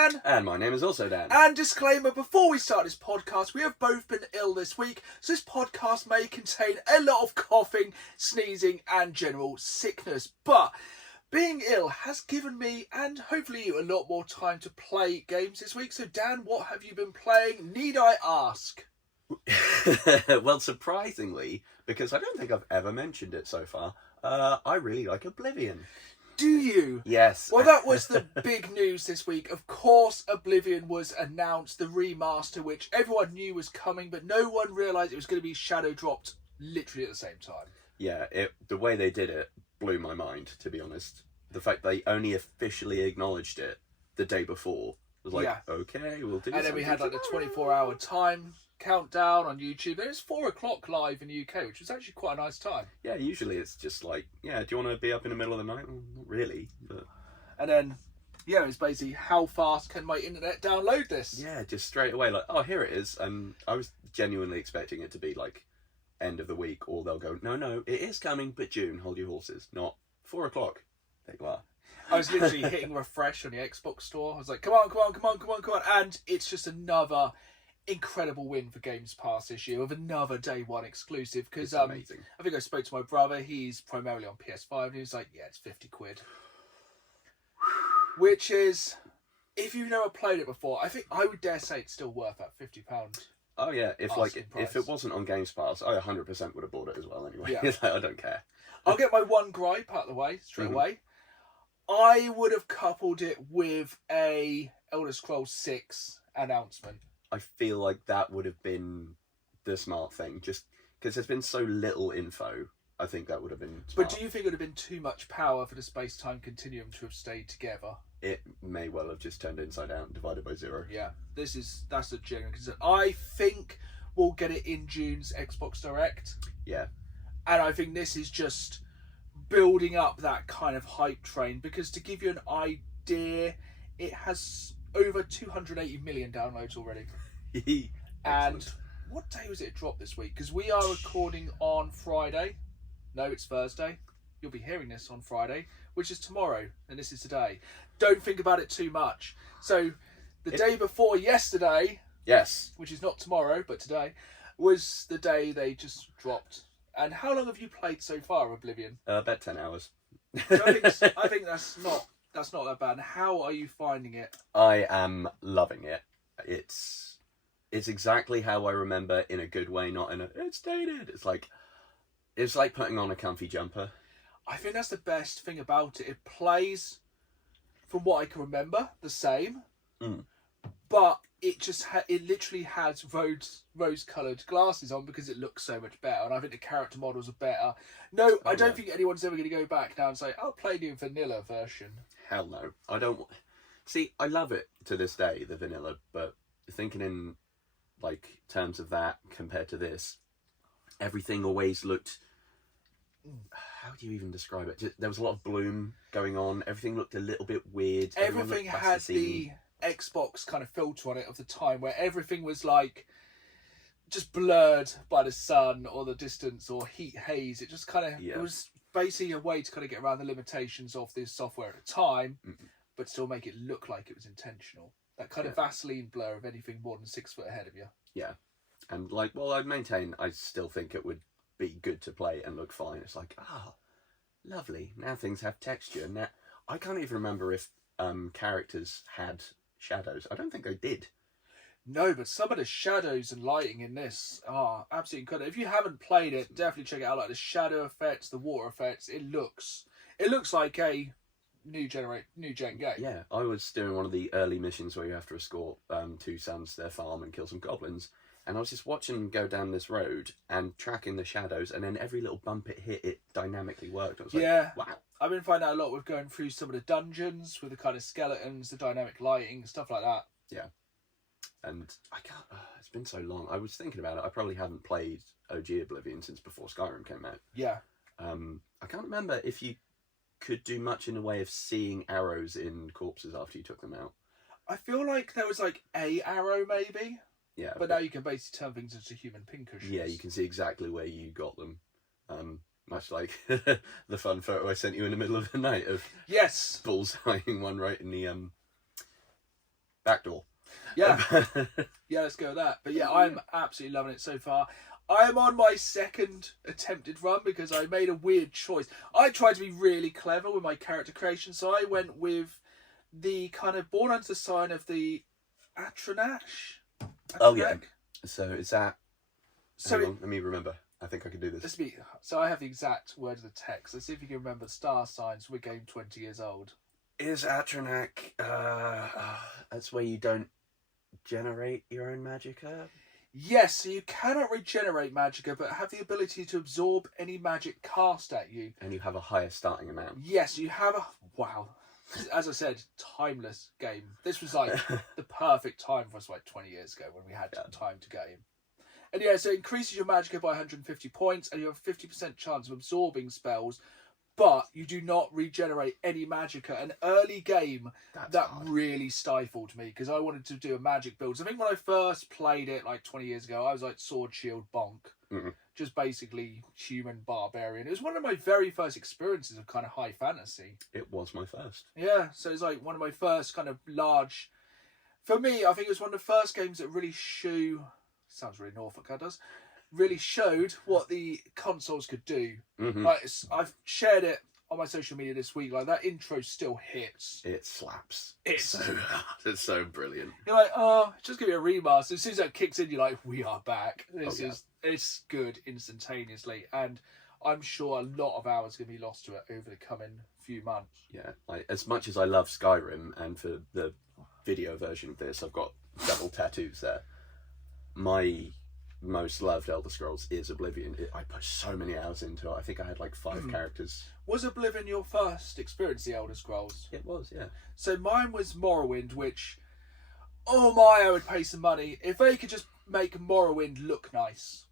Dan. And my name is also Dan. And disclaimer, before we start this podcast, we have both been ill this week, so this podcast may contain a lot of coughing, sneezing, and general sickness. But being ill has given me, and hopefully you, a lot more time to play games this week. So Dan, what have you been playing? Need I ask? Well, surprisingly, because I don't think I've ever mentioned it so far, I really like Oblivion. Do you? Yes. Well, that was the big news this week. Of course, Oblivion was announced, the remaster, which everyone knew was coming, but no one realised it was going to be shadow dropped literally at the same time. Yeah, the way they did it blew my mind, to be honest. The fact they only officially acknowledged it the day before was like, okay, we'll do. And then we had like the 24-hour time countdown on YouTube. It was 4 o'clock live in the UK, which was actually quite a nice time. Yeah, usually it's just like, do you want to be up in the middle of the night? Well, not really, but... And then, it's basically how fast can my internet download this? Yeah, just straight away, like, oh, here it is. And I was genuinely expecting it to be like end of the week, or they'll go, no, it is coming, but June, hold your horses. Not 4 o'clock. There you are. I was literally hitting refresh on the Xbox store. I was like, come on. And it's just another incredible win for Games Pass this year with another day one exclusive. Because amazing. I think I spoke to my brother. He's primarily on PS5. And he was like, yeah, it's 50 quid. Which is, if you've never played it before, I think I would dare say it's still worth that £50. Oh yeah, if it wasn't on Games Pass, I 100% would have bought it as well anyway. Yeah. I don't care. I'll get my one gripe out of the way straight away. I would have coupled it with a Elder Scrolls 6 announcement. I feel like that would have been the smart thing, just because there's been so little info. I think that would have been smart. But do you think it would have been too much power for the space-time continuum to have stayed together? It may well have just turned inside out and divided by 0. Yeah, that's a genuine concern. I think we'll get it in June's Xbox Direct. Yeah. And I think this is just building up that kind of hype train, because to give you an idea, it has over 280 million downloads already. And what day was it dropped this week? Because we are recording on Friday. No, it's Thursday. You'll be hearing this on Friday, which is tomorrow, and this is today. Don't think about it too much. So the day before yesterday, yes, which is not tomorrow but today, was the day they just dropped. And how long have you played so far, Oblivion? About 10 hours. So I think that's not that bad. And how are you finding it? I am loving it. It's exactly how I remember, in a good way, not in a it's dated. It's like putting on a comfy jumper. I think that's the best thing about it. It plays, from what I can remember, the same, but it literally has rose-coloured glasses on because it looks so much better, and I think the character models are better. No, I don't think anyone's ever going to go back now and say, I'll play the vanilla version. Hell no. I don't... See, I love it to this day, the vanilla, but thinking in like terms of that compared to this, everything always looked... How do you even describe it? There was a lot of bloom going on. Everything looked a little bit weird. Everything had the Xbox kind of filter on it of the time, where everything was like just blurred by the sun or the distance or heat haze. It just kind of it was basically a way to kind of get around the limitations of this software at the time, but still make it look like it was intentional. That kind of Vaseline blur of anything more than 6 foot ahead of you. Yeah, and I'd maintain I still think it would be good to play and look fine. It's like, lovely. Now things have texture. Now I can't even remember if characters had shadows. I don't think they did. No, but some of the shadows and lighting in this are absolutely incredible. If you haven't played it, definitely check it out. Like the shadow effects, the water effects, it looks like a new gen game. Yeah, I was doing one of the early missions where you have to escort 2 sons to their farm and kill some goblins, and I was just watching them go down this road and tracking the shadows, and then every little bump it hit, it dynamically worked. I was like, wow. I've been finding out a lot with going through some of the dungeons with the kind of skeletons, the dynamic lighting, stuff like that. Yeah. And I can't... it's been so long. I was thinking about it. I probably haven't played OG Oblivion since before Skyrim came out. Yeah. I can't remember if you could do much in the way of seeing arrows in corpses after you took them out. I feel like there was like a arrow maybe. Yeah. But now you can basically turn things into human pincushions. Yeah, you can see exactly where you got them. Much like the fun photo I sent you in the middle of the night of yes, bullseyeing one right in the Backdoor. Yeah. Yeah, let's go with that. But yeah, I'm absolutely loving it so far. I am on my second attempted run because I made a weird choice. I tried to be really clever with my character creation, so I went with the kind of born under the sign of the Atranash. Oh yeah. So is that? So Hang on, let me remember. I think I can do this. So I have the exact word of the text. Let's see if you can remember the star signs for a game 20 years old. Is Atronak? That's where you don't generate your own magicka. Yes, so you cannot regenerate magicka, but have the ability to absorb any magic cast at you. And you have a higher starting amount. Yes, you have a... Wow. As I said, timeless game. This was like the perfect time for us like 20 years ago when we had time to game. And yeah, so it increases your magicka by 150 points and you have a 50% chance of absorbing spells, but you do not regenerate any magicka. An early game, that really stifled me because I wanted to do a magic build. So I think when I first played it like 20 years ago, I was like sword, shield, bonk. Just basically human barbarian. It was one of my very first experiences of kind of high fantasy. It was my first. Yeah, so it's like one of my first kind of large... For me, I think it was one of the first games that really sounds really Norfolk, that does. Really showed what the consoles could do. Like I've shared it on my social media this week. Like that intro still hits. It slaps. It's so brilliant. You're like, oh, just give me a remaster. As soon as that kicks in, you're like, we are back. It's good instantaneously, and I'm sure a lot of hours are going to be lost to it over the coming few months. Yeah, like as much as I love Skyrim, and for the video version of this, I've got double tattoos there. My most loved Elder Scrolls is Oblivion. I put so many hours into it. I think I had like 5 characters. Was Oblivion your first experience, the Elder Scrolls? It was, yeah. So mine was Morrowind, which, oh my, I would pay some money if they could just make Morrowind look nice.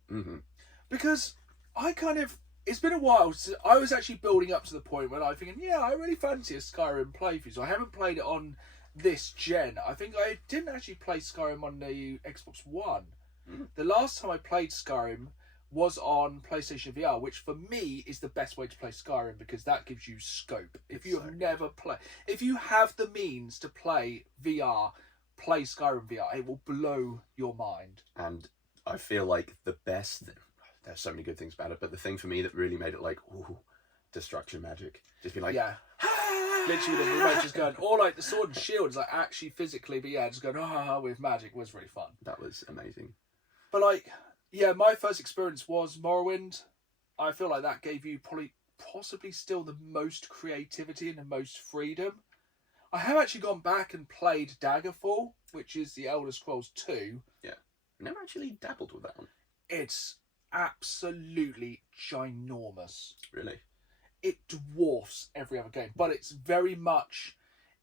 Because it's been a while since I was actually building up to the point where I'm thinking, yeah, I really fancy a Skyrim playthrough. So I haven't played it on this gen. I think I didn't actually play Skyrim on the Xbox One. The last time I played Skyrim was on PlayStation VR, which for me is the best way to play Skyrim because that gives you scope. If you have never played, if you have the means to play VR, play Skyrim VR. It will blow your mind. And I feel like the best... There's so many good things about it, but the thing for me that really made it like, ooh, destruction magic. Just be like... Yeah. Literally, the movement just going, or like the sword and shield is like actually physically, but yeah, just going, with magic was really fun. That was amazing. But like, yeah, my first experience was Morrowind. I feel like that gave you possibly still the most creativity and the most freedom. I have actually gone back and played Daggerfall, which is the Elder Scrolls 2. Yeah. Never actually dabbled with that one. It's absolutely ginormous. Really? It dwarfs every other game, but it's very much...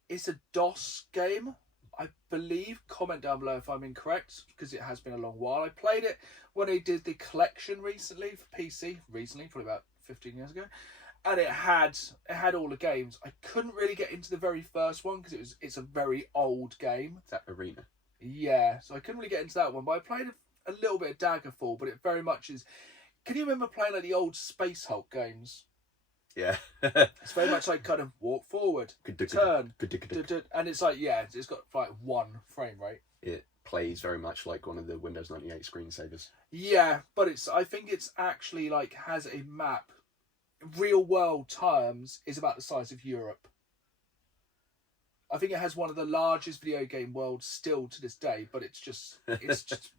It's a DOS game, I believe. Comment down below if I'm incorrect, because it has been a long while. I played it when they did the collection recently for PC. Recently, probably about 15 years ago. And it had all the games. I couldn't really get into the very first one because it's a very old game. Is that Arena? Yeah, so I couldn't really get into that one. But I played a little bit of Daggerfall, but it very much is... Can you remember playing like the old Space Hulk games? Yeah. It's very much like kind of walk forward, turn, and it's like, yeah, it's got like 1 frame rate. It plays very much like one of the Windows 98 screensavers. Yeah, but I think it's actually like has a map. Real world terms is about the size of Europe. I think it has one of the largest video game worlds still to this day, but it's just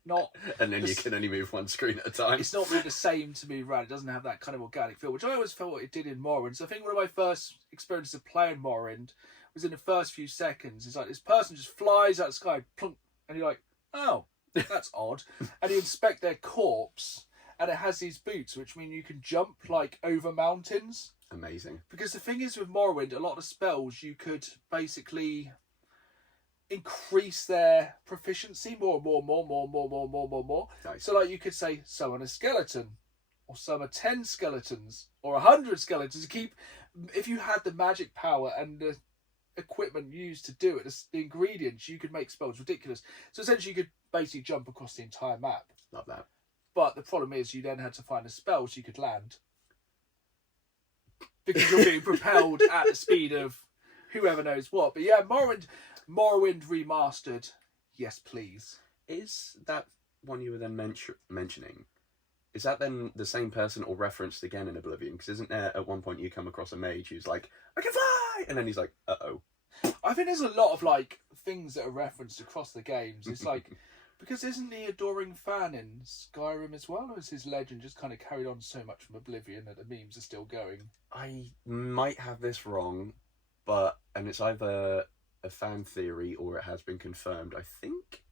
not. And then you can only move 1 screen at a time. It's not really the same to me, right? It doesn't have that kind of organic feel, which I always felt it did in Morrowind. So I think one of my first experiences of playing Morrowind was in the first few seconds. It's like this person just flies out of the sky, plunk, and you're like, oh, that's odd. And you inspect their corpse, and it has these boots, which mean you can jump like over mountains. Amazing. Because the thing is with Morrowind, a lot of the spells you could basically increase their proficiency more. Nice. So like you could say summon a skeleton, or summon 10 skeletons, or 100 skeletons. If you had the magic power and the equipment used to do it, the ingredients, you could make spells ridiculous. So essentially you could basically jump across the entire map. Love that. But the problem is you then had to find a spell so you could land. Because you're being propelled at the speed of whoever knows what. But yeah, Morrowind, Morrowind Remastered. Yes, please. Is that one you were then mentioning? Is that then the same person or referenced again in Oblivion? Because isn't there at one point you come across a mage who's like, I can fly! And then he's like, uh-oh. I think there's a lot of like things that are referenced across the games. It's like, because isn't he adoring fan in Skyrim as well? Or is his legend just kind of carried on so much from Oblivion that the memes are still going? I might have this wrong, and it's either a fan theory or it has been confirmed. I think,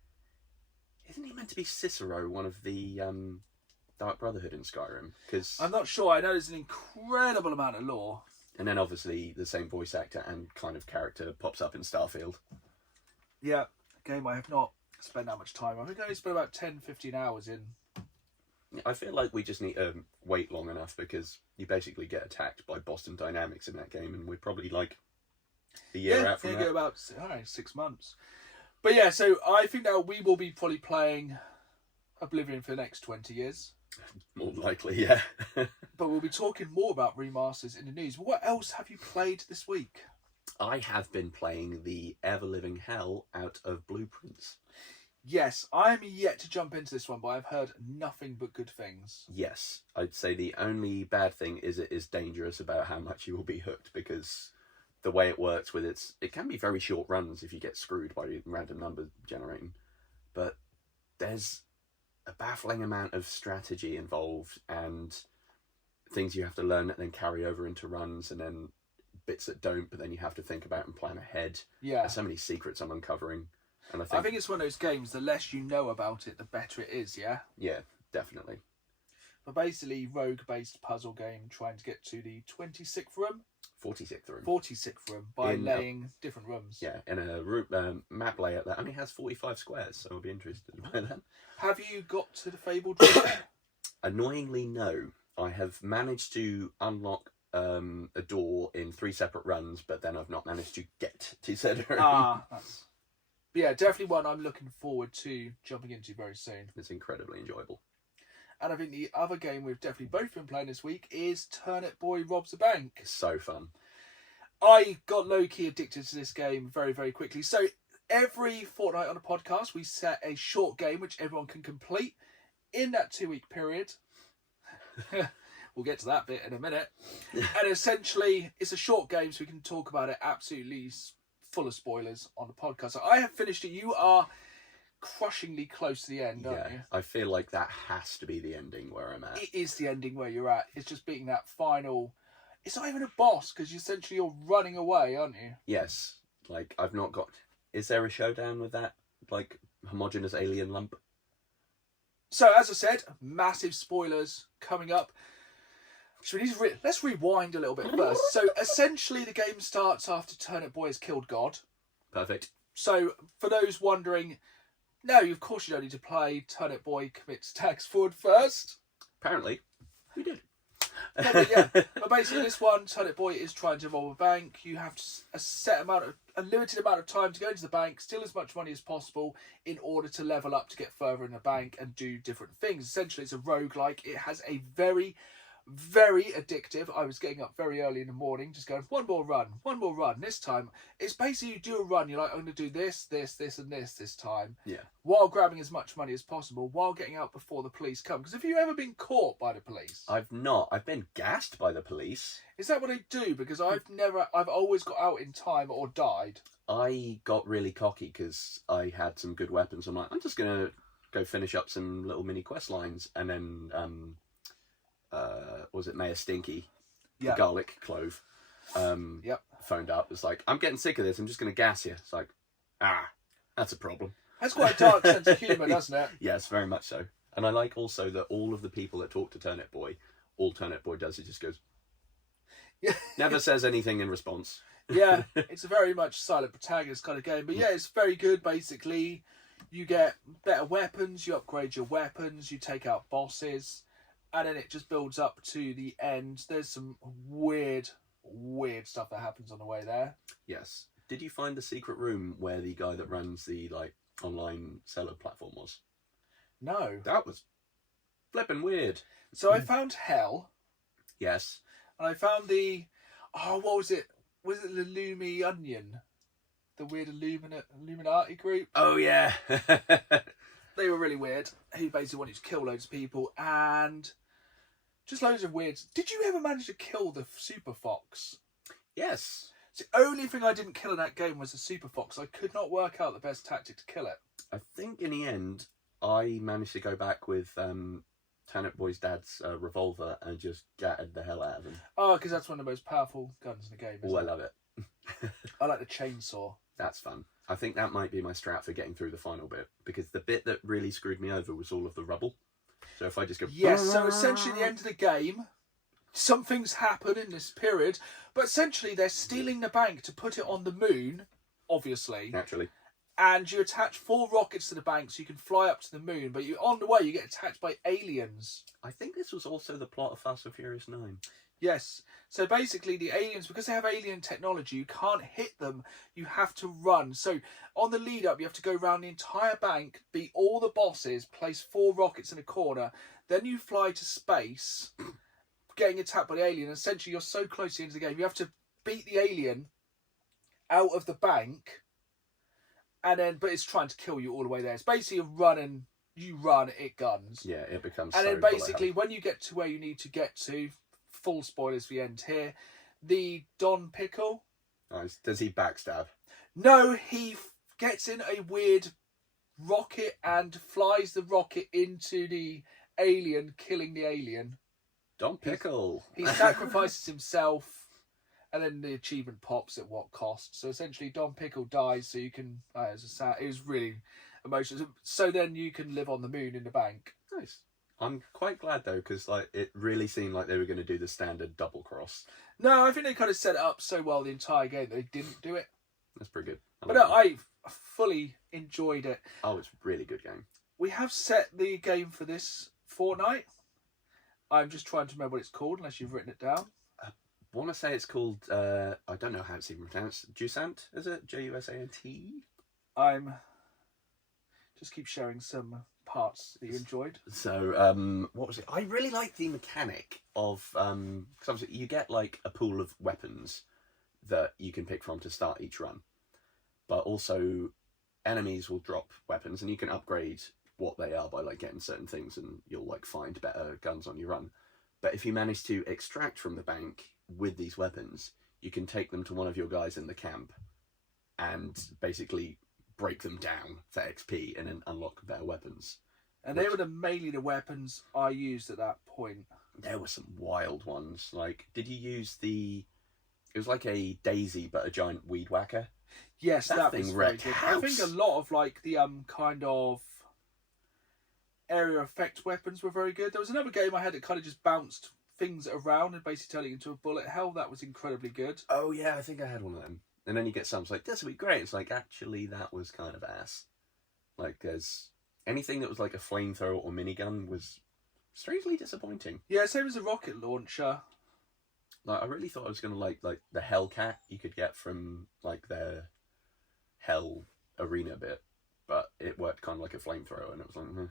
isn't he meant to be Cicero, one of the Dark Brotherhood in Skyrim? Because I'm not sure. I know there's an incredible amount of lore. And then obviously the same voice actor and kind of character pops up in Starfield. Yeah, a game I have not spent that much time. I think I only spent about 10-15 hours in. I feel like we just need to wait long enough because you basically get attacked by Boston Dynamics in that game, and we're probably like a year out from that. Yeah, about 6 months. But yeah, so I think that we will be probably playing Oblivion for the next 20 years. More likely, yeah. But we'll be talking more about remasters in the news. What else have you played this week? I have been playing the ever-living hell out of Blueprints. Yes, I'm yet to jump into this one, but I've heard nothing but good things. Yes, I'd say the only bad thing is it is dangerous about how much you will be hooked, because the way it works with it can be very short runs if you get screwed by random number generating. But there's a baffling amount of strategy involved and things you have to learn that then carry over into runs, and then bits that don't, but then you have to think about and plan ahead. Yeah. There's so many secrets I'm uncovering. And I think it's one of those games, the less you know about it, the better it is, yeah? Yeah, definitely. But basically, rogue-based puzzle game trying to get to the 26th room? 46th room. 46th room, by laying different rooms. Yeah, in a map layout that only has 45 squares, so I'll be interested by that. Have you got to the Fabled room? Annoyingly, no. I have managed to unlock a door in 3 separate runs, but then I've not managed to get to said room. But yeah, definitely one I'm looking forward to jumping into very soon. It's incredibly enjoyable. And I think the other game we've definitely both been playing this week is Turnip Boy Robs a Bank. It's so fun. I got low-key addicted to this game very, very quickly. So every fortnight on a podcast, we set a short game which everyone can complete in that 2-week period. We'll get to that bit in a minute. And essentially, it's a short game, so we can talk about it absolutely full of spoilers on the podcast. So I have finished it. You are crushingly close to the end, aren't you? I feel like that has to be the ending where I'm at. It is the ending where you're at. It's just beating that final... It's not even a boss, because essentially you're running away, aren't you? Yes. Like, I've not got... Is there a showdown with that, like, homogeneous alien lump? So, as I said, massive spoilers coming up. So let's rewind a little bit first. So, essentially, the game starts after Turnip Boy has killed God. Perfect. So, for those wondering, no, of course you don't need to play Turnip Boy commits tax fraud first. Apparently, we did. No, but basically, this one, Turnip Boy is trying to rob a bank. You have a limited amount of time to go into the bank, steal as much money as possible in order to level up to get further in the bank and do different things. Essentially, it's a roguelike. It has a very, very addictive. I was getting up very early in the morning, just going, one more run. This time, it's basically you do a run. You're like, I'm going to do this, and this time. Yeah. While grabbing as much money as possible, while getting out before the police come. Because have you ever been caught by the police? I've not. I've been gassed by the police. Is that what they do? Because I've always got out in time or died. I got really cocky because I had some good weapons. I'm like, I'm just going to go finish up some little mini quest lines. And then, was it Mayor Stinky? Yeah. The garlic clove. Phoned up. Was like, I'm getting sick of this. I'm just going to gas you. It's like, that's a problem. That's quite a dark sense of humour, doesn't it? Yes, very much so. And I like also that all of the people that talk to Turnip Boy, all Turnip Boy does is just goes, never says anything in response. Yeah, it's a very much silent protagonist kind of game. But yeah, it's very good. Basically, you get better weapons, you upgrade your weapons, you take out bosses, and then it just builds up to the end. There's some weird stuff that happens on the way there. Yes. Did you find the secret room where the guy that runs the online seller platform was? No. That was flipping weird. So I found Hell. Yes. And I found what was it? Was it the Lumi Onion? the weird Illuminati group. Oh yeah. They were really weird. He basically wanted to kill loads of people and just loads of weird. Did you ever manage to kill the Super Fox? Yes. It's the only thing I didn't kill in that game was the Super Fox. I could not work out the best tactic to kill it. I think in the end, I managed to go back with Turnip Boy's dad's revolver and just gatted the hell out of him. Oh, because that's one of the most powerful guns in the game. Oh, I love it. I like the chainsaw. That's fun. I think that might be my strat for getting through the final bit, because the bit that really screwed me over was all of the rubble. So if I just go... Yes, so essentially at the end of the game, some things happen in this period, but essentially they're stealing the bank to put it on the moon, obviously. Naturally. And you attach 4 rockets to the bank so you can fly up to the moon, but on the way you get attacked by aliens. I think this was also the plot of Fast and Furious 9. Yes. So basically the aliens, because they have alien technology, you can't hit them. You have to run. So on the lead up, you have to go around the entire bank, beat all the bosses, place 4 rockets in a corner. Then you fly to space, getting attacked by the alien. Essentially, you're so close to the end of the game. You have to beat the alien out of the bank. And then, but it's trying to kill you all the way there. It's basically a run and you run, it guns. Yeah, it becomes and so then basically, when you get to where you need to get to, full spoilers for the end here, the Don Pickle. Nice. Does he backstab? No, he gets in a weird rocket and flies the rocket into the alien, killing the alien. Don Pickle. He sacrifices himself, and then the achievement pops at what cost. So essentially, Don Pickle dies, so you can. It was really emotional. So then you can live on the moon in the bank. Nice. I'm quite glad though, because it really seemed like they were going to do the standard double cross. No, I think they kind of set it up so well the entire game that they didn't do it. That's pretty good. But no, I fully enjoyed it. Oh, it's a really good game. We have set the game for this fortnight. I'm just trying to remember what it's called, unless you've written it down. I want to say it's called, I don't know how it's even pronounced. Jusant, is it? Jusant? I'm just keep sharing some parts that you enjoyed. So, what was it? I really like the mechanic of, because you get like a pool of weapons that you can pick from to start each run. But also, enemies will drop weapons and you can upgrade what they are by like getting certain things, and you'll like find better guns on your run. But if you manage to extract from the bank with these weapons, you can take them to one of your guys in the camp and basically break them down for XP and then unlock better weapons. And they were mainly the weapons I used at that point. There were some wild ones. Like, did you use it was like a daisy but a giant weed whacker? Yes, that thing was very wrecked good. house. I think a lot of like the kind of area effect weapons were very good. There was another game I had that kind of just bounced things around and basically turning it into a bullet hell. That was incredibly good. Oh yeah, I think I had one of them. And then you get some, it's like, this would be great. It's like, actually, that was kind of ass. Like, there's anything that was like a flamethrower or minigun was strangely disappointing. Yeah, same as a rocket launcher. Like, I really thought I was going to like the Hellcat you could get from like their Hell arena bit, but it worked kind of like a flamethrower, and it was like,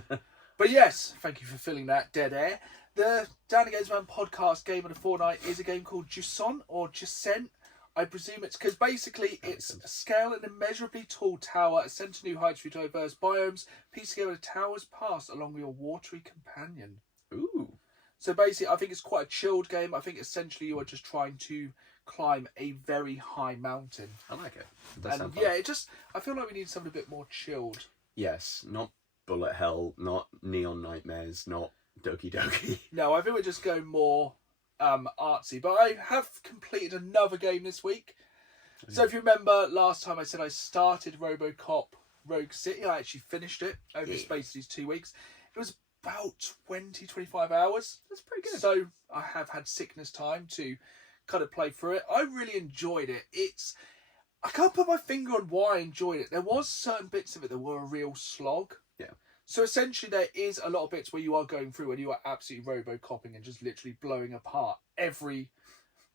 wah. But yes, thank you for filling that dead air. The Down Against Man podcast game of the fortnight is a game called Jusant or Jusant. I presume it's because basically it's a scale an immeasurably tall tower, ascend to new heights through diverse biomes, piece together the tower's past along with your watery companion. Ooh. So basically, I think it's quite a chilled game. I think essentially you are just trying to climb a very high mountain. I like it. And yeah, I feel like we need something a bit more chilled. Yes, not bullet hell, not neon nightmares, not Doki Doki. No, I think we're just going more artsy. But I have completed another game this week. So if you remember last time I said I started RoboCop Rogue City, I actually finished it over the space of these 2 weeks. It was about 20-25 hours. That's pretty good. So I have had sickness time to kind of play through it. I really enjoyed it. I can't put my finger on why I enjoyed it. There was certain bits of it that were a real slog. Yeah. So essentially there is a lot of bits where you are going through and you are absolutely robo-copping and just literally blowing apart every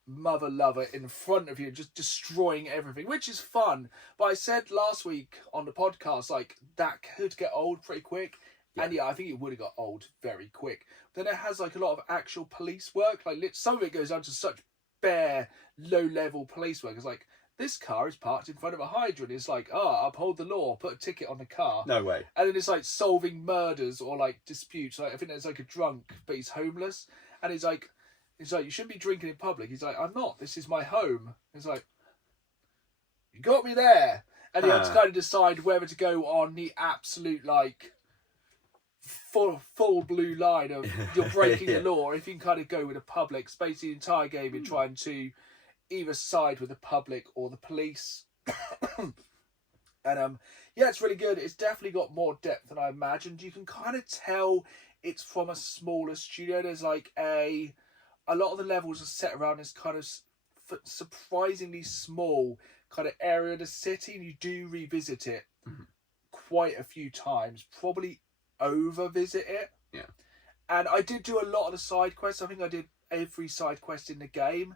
mother lover in front of you, just destroying everything, which is fun. But I said last week on the podcast, like, that could get old pretty quick. Yeah. And yeah, I think it would have got old very quick. Then it has like a lot of actual police work. Like some of it goes down to such bare, low-level police work. It's like this car is parked in front of a hydrant. It's like, uphold the law, put a ticket on the car. No way. And then it's like solving murders or like disputes. Like I think there's like a drunk, but he's homeless, and he's like, you shouldn't be drinking in public. He's like, I'm not. This is my home. It's like, you got me there, and you have to kind of decide whether to go on the absolute like full blue line of you're breaking the law, or if you can kind of go with the public. Basically, the entire game you're trying to either side with the public or the police. And it's really good. It's definitely got more depth than I imagined. You can kind of tell it's from a smaller studio. There's like a lot of the levels are set around this kind of surprisingly small kind of area of the city, and you do revisit it quite a few times, probably over visit it. Yeah. And I did do a lot of the side quests. I think I did every side quest in the game.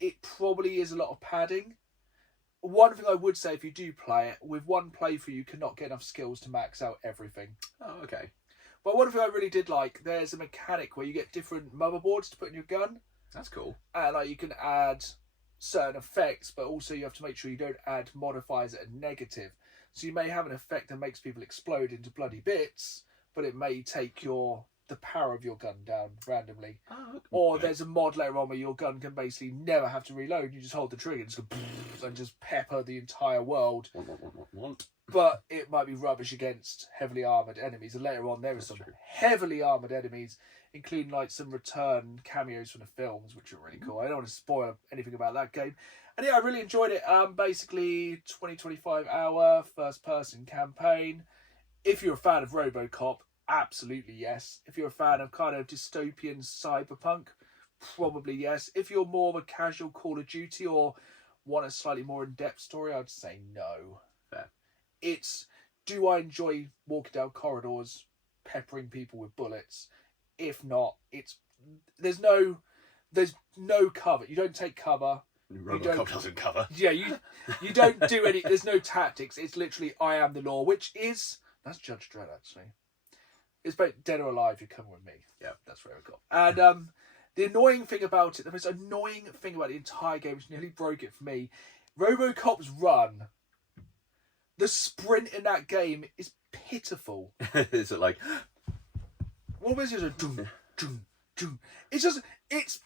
It probably is a lot of padding. One thing I would say, if you do play it, with one playthrough you cannot get enough skills to max out everything. Oh, okay. But one thing I really did like, there's a mechanic where you get different motherboards to put in your gun. That's cool. And like you can add certain effects, but also you have to make sure you don't add modifiers that are negative. So you may have an effect that makes people explode into bloody bits, but it may take the power of your gun down randomly. Oh, okay. Or there's a mod later on where your gun can basically never have to reload. You just hold the trigger and just go and just pepper the entire world. But it might be rubbish against heavily armoured enemies. And later on there is some heavily armoured enemies, including like some return cameos from the films, which are really cool. I don't want to spoil anything about that game. And yeah, I really enjoyed it. Basically 20-25 hour first person campaign. If you're a fan of RoboCop, absolutely yes. If you're a fan of kind of dystopian cyberpunk, probably yes. If you're more of a casual Call of Duty or want a slightly more in-depth story, I'd say no. Fair. Do I enjoy walking down corridors, peppering people with bullets? If not, there's no cover. You don't take cover. RoboCop doesn't cover. Yeah, you don't do any. There's no tactics. It's literally I am the law, that's Judge Dredd actually. It's about Dead or Alive. You're coming with me. Yeah, that's RoboCop. And the annoying thing about it, the most annoying thing about the entire game, which nearly broke it for me, RoboCop's run. The sprint in that game is pitiful. Is it like? What was it? It's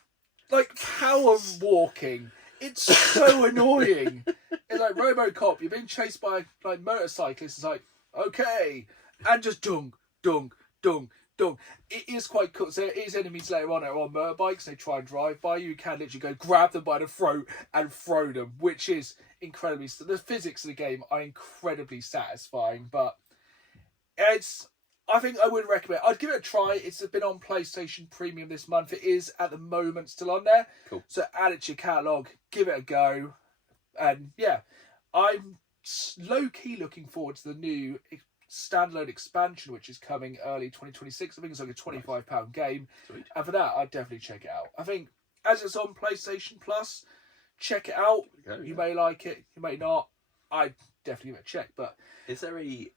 like power walking. It's so annoying. It's like RoboCop. You're being chased by like motorcyclists. It's like, okay, and just dung. It is quite cool. So there is enemies later on that are on motorbikes. They try and drive by you. You can literally go grab them by the throat and throw them, which is incredibly. The physics of the game are incredibly satisfying, but I think I would recommend. I'd give it a try. It's been on PlayStation Premium this month. It is at the moment still on there. Cool. So add it to your catalogue. Give it a go, and yeah, I'm low key looking forward to the new standalone expansion, which is coming early 2026. I think it's like a £25 game. Sweet. And for that, I'd definitely check it out. I think as it's on PlayStation Plus, check it out. You may like it, you may not. I'd definitely give it a check. But is there a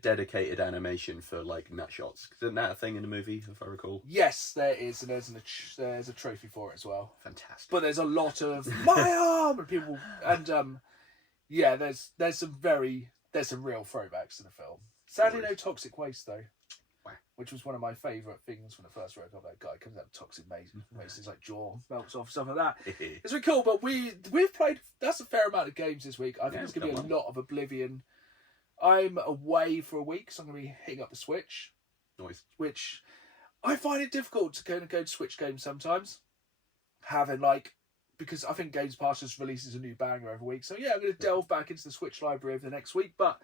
dedicated animation for like nut shots? Isn't that a thing in the movie, if I recall? Yes, there is, and there's a trophy for it as well. Fantastic. But there's a lot of my arm and people, and yeah, there's some real throwbacks to the film. Sadly, no toxic waste though. Wow. Which was one of my favourite things when I first wrote about that guy. Comes out toxic waste, his like jaw melts off, stuff like that. It's really cool. But we've played. That's a fair amount of games this week. I think it's going to be a lot of Oblivion. I'm away for a week, so I'm going to be hitting up the Switch. Nice. Which I find it difficult to go to Switch games sometimes. Because I think Games Pass just releases a new banger every week. So yeah, I'm going to delve back into the Switch library over the next week. But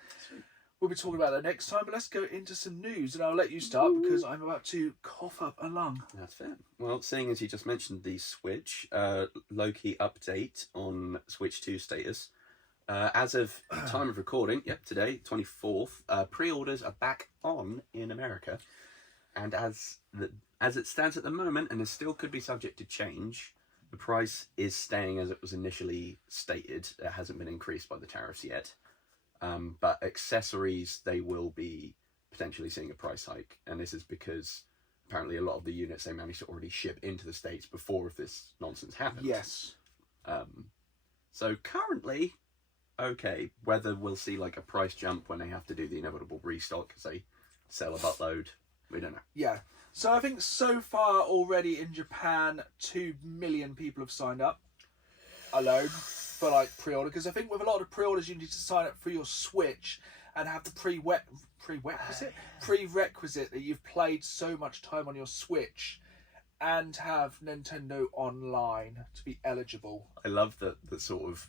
we'll be talking about that next time. But let's go into some news, and I'll let you start because I'm about to cough up a lung. That's fair. Well, seeing as you just mentioned the Switch, low-key update on Switch 2 status. As of time of recording, today, 24th, pre-orders are back on in America. And as it stands at the moment, and it still could be subject to change, the price is staying as it was initially stated. It hasn't been increased by the tariffs yet. But accessories, they will be potentially seeing a price hike. And this is because apparently a lot of the units they managed to already ship into the States before this nonsense happened. Yes. So currently, okay, whether we'll see like a price jump when they have to do the inevitable restock because they sell a buttload, we don't know. Yeah. So I think so far already in Japan, 2 million people have signed up alone for like pre-order. Because I think with a lot of pre-orders, you need to sign up for your Switch and have the prerequisite that you've played so much time on your Switch and have Nintendo Online to be eligible. I love that the sort of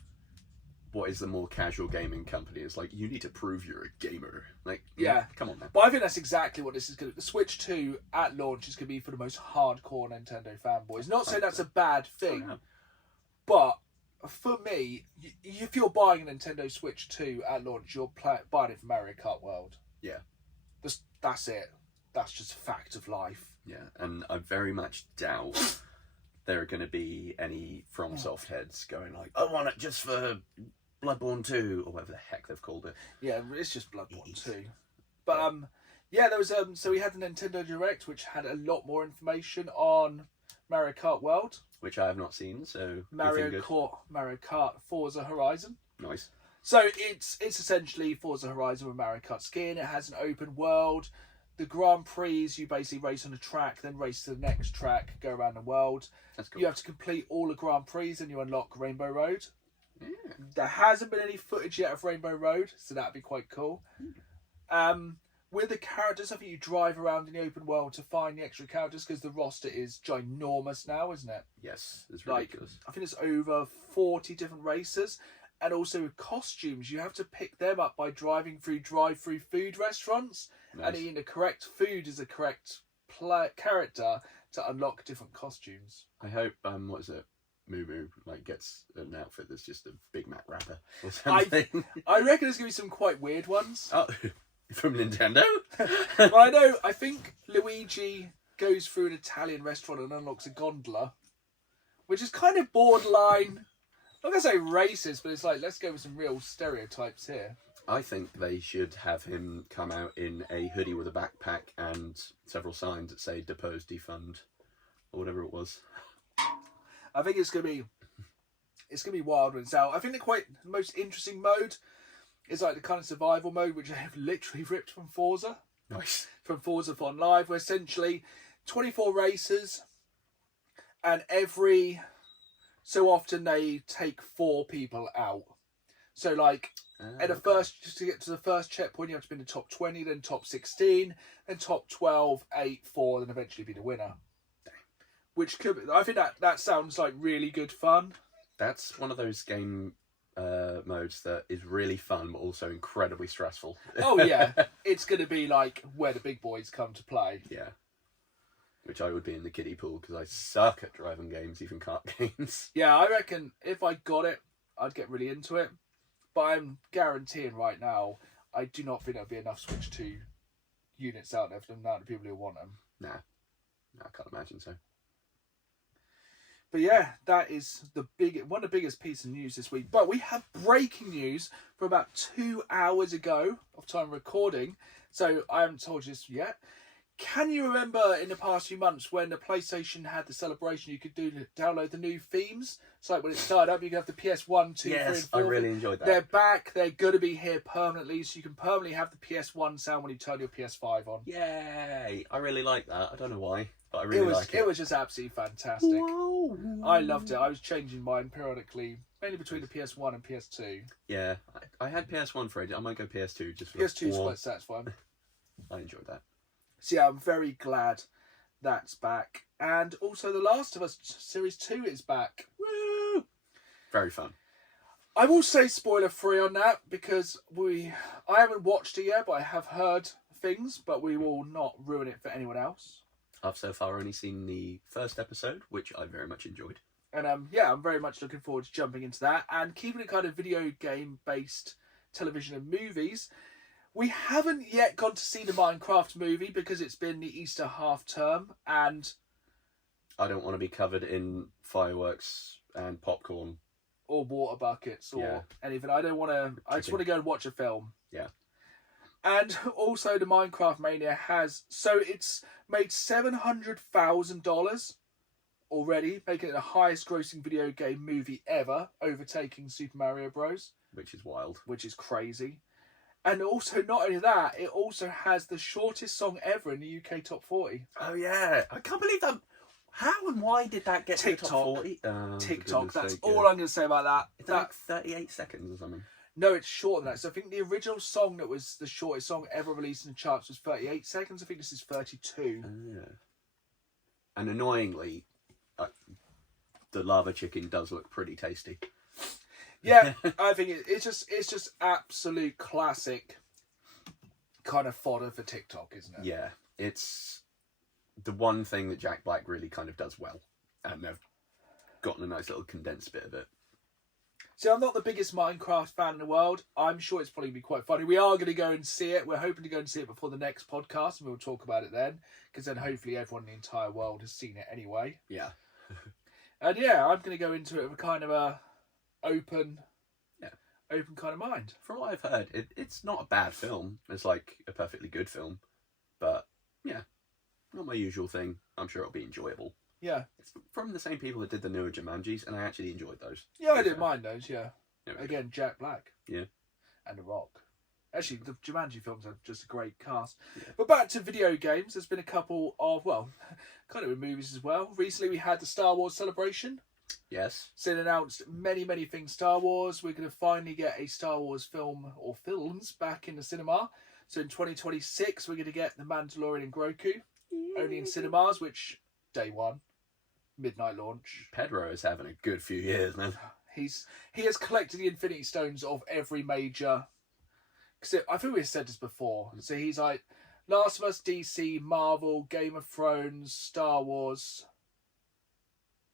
what is the more casual gaming company is like, you need to prove you're a gamer. Like, yeah, come on, man. But I think that's exactly what this is going to. The Switch 2 at launch is going to be for the most hardcore Nintendo fanboys. Not saying that's a bad thing, but for me, if you're buying a Nintendo Switch 2 at launch, you're buying it for Mario Kart World. Yeah. That's it. That's just a fact of life. Yeah, and I very much doubt there are going to be any FromSoft heads going like, I want it just for Bloodborne 2, or whatever the heck they've called it. Yeah, it's just Bloodborne 2. But, yeah, there was, so we had the Nintendo Direct, which had a lot more information on Mario Kart World. Which I have not seen, so... Mario Kart Forza Horizon. Nice. So it's essentially Forza Horizon with Mario Kart skin. It has an open world. The Grand Prix, you basically race on a track, then race to the next track, go around the world. That's cool. You have to complete all the Grand Prix and you unlock Rainbow Road. Yeah. There hasn't been any footage yet of Rainbow Road, so that'd be quite cool. With the characters, I think you drive around in the open world to find the extra characters because the roster is ginormous now, isn't it? Yes, it's ridiculous. I think it's over 40 different races. And also costumes, you have to pick them up by driving through drive-through food restaurants and eating the correct food as a correct character to unlock different costumes. I hope, what is it? Moo Moo gets an outfit that's just a Big Mac wrapper or something. I reckon there's going to be some quite weird ones. Oh, from Nintendo? Well, I think Luigi goes through an Italian restaurant and unlocks a gondola, which is kind of borderline... I'm not going to say racist, but it's like, let's go with some real stereotypes here. I think they should have him come out in a hoodie with a backpack and several signs that say depose, defund, or whatever it was. I think it's going to be wild when it's out. I think the most interesting mode is like the kind of survival mode, which I have literally ripped from Forza. Nice. From Forza Fun Live, where essentially 24 races and every... So often they take 4 people out. So just to get to the first checkpoint, you have to be in the top 20, then top 16, then top 12, 8, 4, then eventually be the winner. Which I think that sounds like really good fun. That's one of those game modes that is really fun, but also incredibly stressful. Oh yeah, it's going to be like where the big boys come to play. Yeah. Which I would be in the kiddie pool because I suck at driving games, even kart games. Yeah, I reckon if I got it, I'd get really into it. But I'm guaranteeing right now, I do not think there'll be enough Switch 2 units out there for the amount of people who want them. Nah, I can't imagine so. But yeah, that is one of the biggest pieces of news this week. But we have breaking news from about 2 hours ago of time recording. So I haven't told you this yet. Can you remember in the past few months when the PlayStation had the celebration, you could download the new themes? It's like when it started up, you could have the PS1, 2, 3 and 4. I really enjoyed that. They're back. They're going to be here permanently, so you can permanently have the PS1 sound when you turn your PS5 on. Yay! I really like that. I don't know why, but I really like it. It was just absolutely fantastic. Whoa. I loved it. I was changing mine periodically, mainly between the PS1 and PS2. Yeah, I had PS1 for ages. I might go PS2 just for PS2's quite satisfying. I enjoyed that. So yeah, I'm very glad that's back. And also The Last of Us Series 2 is back. Woo! Very fun. I will say spoiler free on that because I haven't watched it yet, but I have heard things, but we will not ruin it for anyone else. I've so far only seen the first episode, which I very much enjoyed. And yeah, I'm very much looking forward to jumping into that and keeping it kind of video game based television and movies. We haven't yet gone to see the Minecraft movie because it's been the Easter half term and I don't want to be covered in fireworks and popcorn. Or water buckets or anything. I don't want to... I just want to go and watch a film. Yeah. And also the Minecraft Mania has... So it's made $700,000 already, making it the highest grossing video game movie ever, overtaking Super Mario Bros. Which is wild. Which is crazy. And also, not only that, it also has the shortest song ever in the UK Top 40. Oh, yeah. I can't believe that. How and why did that get TikTok. to the top 40? TikTok, that's all I'm going to say about that. Is that like 38 seconds or something? No, it's shorter than that. So I think the original song that was the shortest song ever released in the charts was 38 seconds. I think this is 32. Yeah. And annoyingly, the lava chicken does look pretty tasty. Yeah, I think it's just absolute classic kind of fodder for TikTok, isn't it? Yeah, it's the one thing that Jack Black really kind of does well, and they've gotten a nice little condensed bit of it. See, I'm not the biggest Minecraft fan in the world. I'm sure it's probably going to be quite funny. We are going to go and see it. We're hoping to go and see it before the next podcast, and we'll talk about it then, because then hopefully everyone in the entire world has seen it anyway. Yeah. And yeah, I'm going to go into it with kind of a open kind of mind. From what I've heard, it's not a bad film. It's like a perfectly good film, but yeah, not my usual thing. I'm sure it'll be enjoyable. Yeah, it's from the same people that did the newer Jumanjis, and I actually enjoyed those. Yeah, I didn't mind those. Yeah, anyway. Again, Jack Black. Yeah, and The Rock. Actually, the Jumanji films are just a great cast. Yeah. But back to video games. There's been a couple of, well, kind of in movies as well. Recently, we had the Star Wars Celebration. Yes. So it announced many, many things Star Wars. We're going to finally get a Star Wars film or films back in the cinema. So in 2026, we're going to get The Mandalorian and Grogu. Only in cinemas, which, day one, midnight launch. Pedro is having a good few years, man. He has collected the Infinity Stones of every major... Because I think we've said this before. So he's like Last of Us, DC, Marvel, Game of Thrones, Star Wars.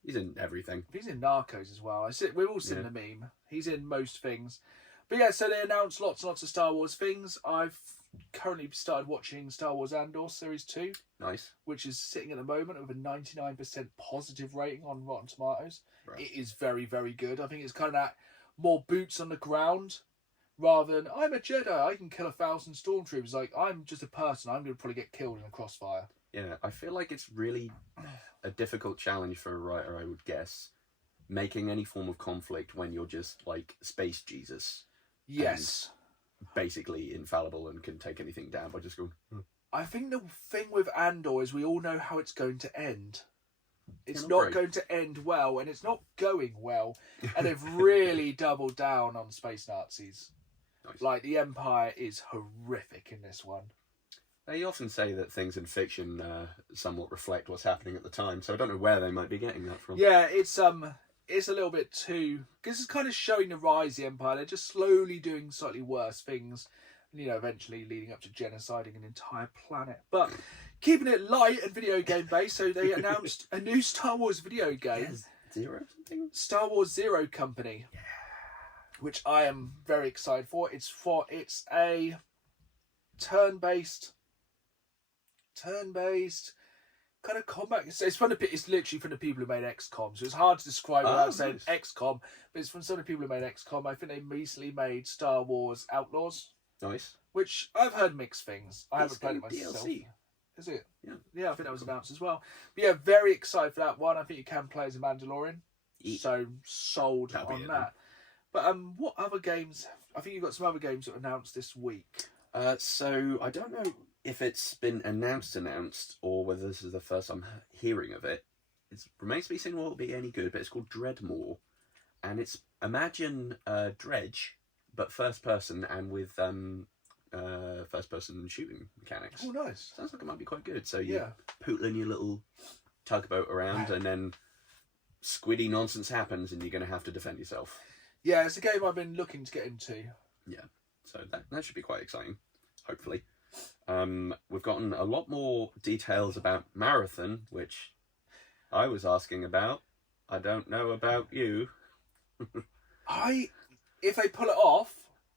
He's in everything. He's in Narcos as well. We've all seen the meme. He's in most things. But yeah, so they announced lots and lots of Star Wars things. I've currently started watching Star Wars Andor Series 2. Nice. Which is sitting at the moment with a 99% positive rating on Rotten Tomatoes. Right. It is very, very good. I think it's kind of that more boots on the ground. Rather than, I'm a Jedi, I can kill 1,000 stormtroopers. Like, I'm just a person, I'm going to probably get killed in a crossfire. Yeah, I feel like it's really a difficult challenge for a writer, I would guess, making any form of conflict when you're just, like, Space Jesus. Yes. Basically infallible and can take anything down by just going... I think the thing with Andor is we all know how it's going to end. It's not going to end well, and it's not going well. And they've really doubled down on space Nazis. Nice. Like, the Empire is horrific in this one. They often say that things in fiction somewhat reflect what's happening at the time, so I don't know where they might be getting that from. Yeah, it's a little bit too... Because it's kind of showing the rise of the Empire. They're just slowly doing slightly worse things, you know, eventually leading up to genociding an entire planet. But keeping it light and video game based, so they announced a new Star Wars video game. Zero something? Star Wars Zero Company. Yeah. Which I am very excited for. It's a turn-based kind of combat. It's literally from the people who made XCOM, so it's hard to describe without saying XCOM. But it's from some of the people who made XCOM. I think they recently made Star Wars Outlaws. Nice. Which I've heard mixed things. I haven't played it myself. DLC. Is it? Yeah. Yeah, I think that was announced as well. But yeah, very excited for that one. I think you can play as a Mandalorian. So sold on that. But what other games? I think you've got some other games that were announced this week. So I don't know if it's been announced, or whether this is the first I'm hearing of it. It remains to be seen will it be any good, but it's called Dreadmore, and it's imagine Dredge, but first person and with first person shooting mechanics. Oh, nice! Sounds like it might be quite good. So you pootling your little tugboat around, and then squiddy nonsense happens, and you're going to have to defend yourself. Yeah, it's a game I've been looking to get into. Yeah, so that should be quite exciting, hopefully. We've gotten a lot more details about Marathon, which I was asking about. I don't know about you. If they pull it off,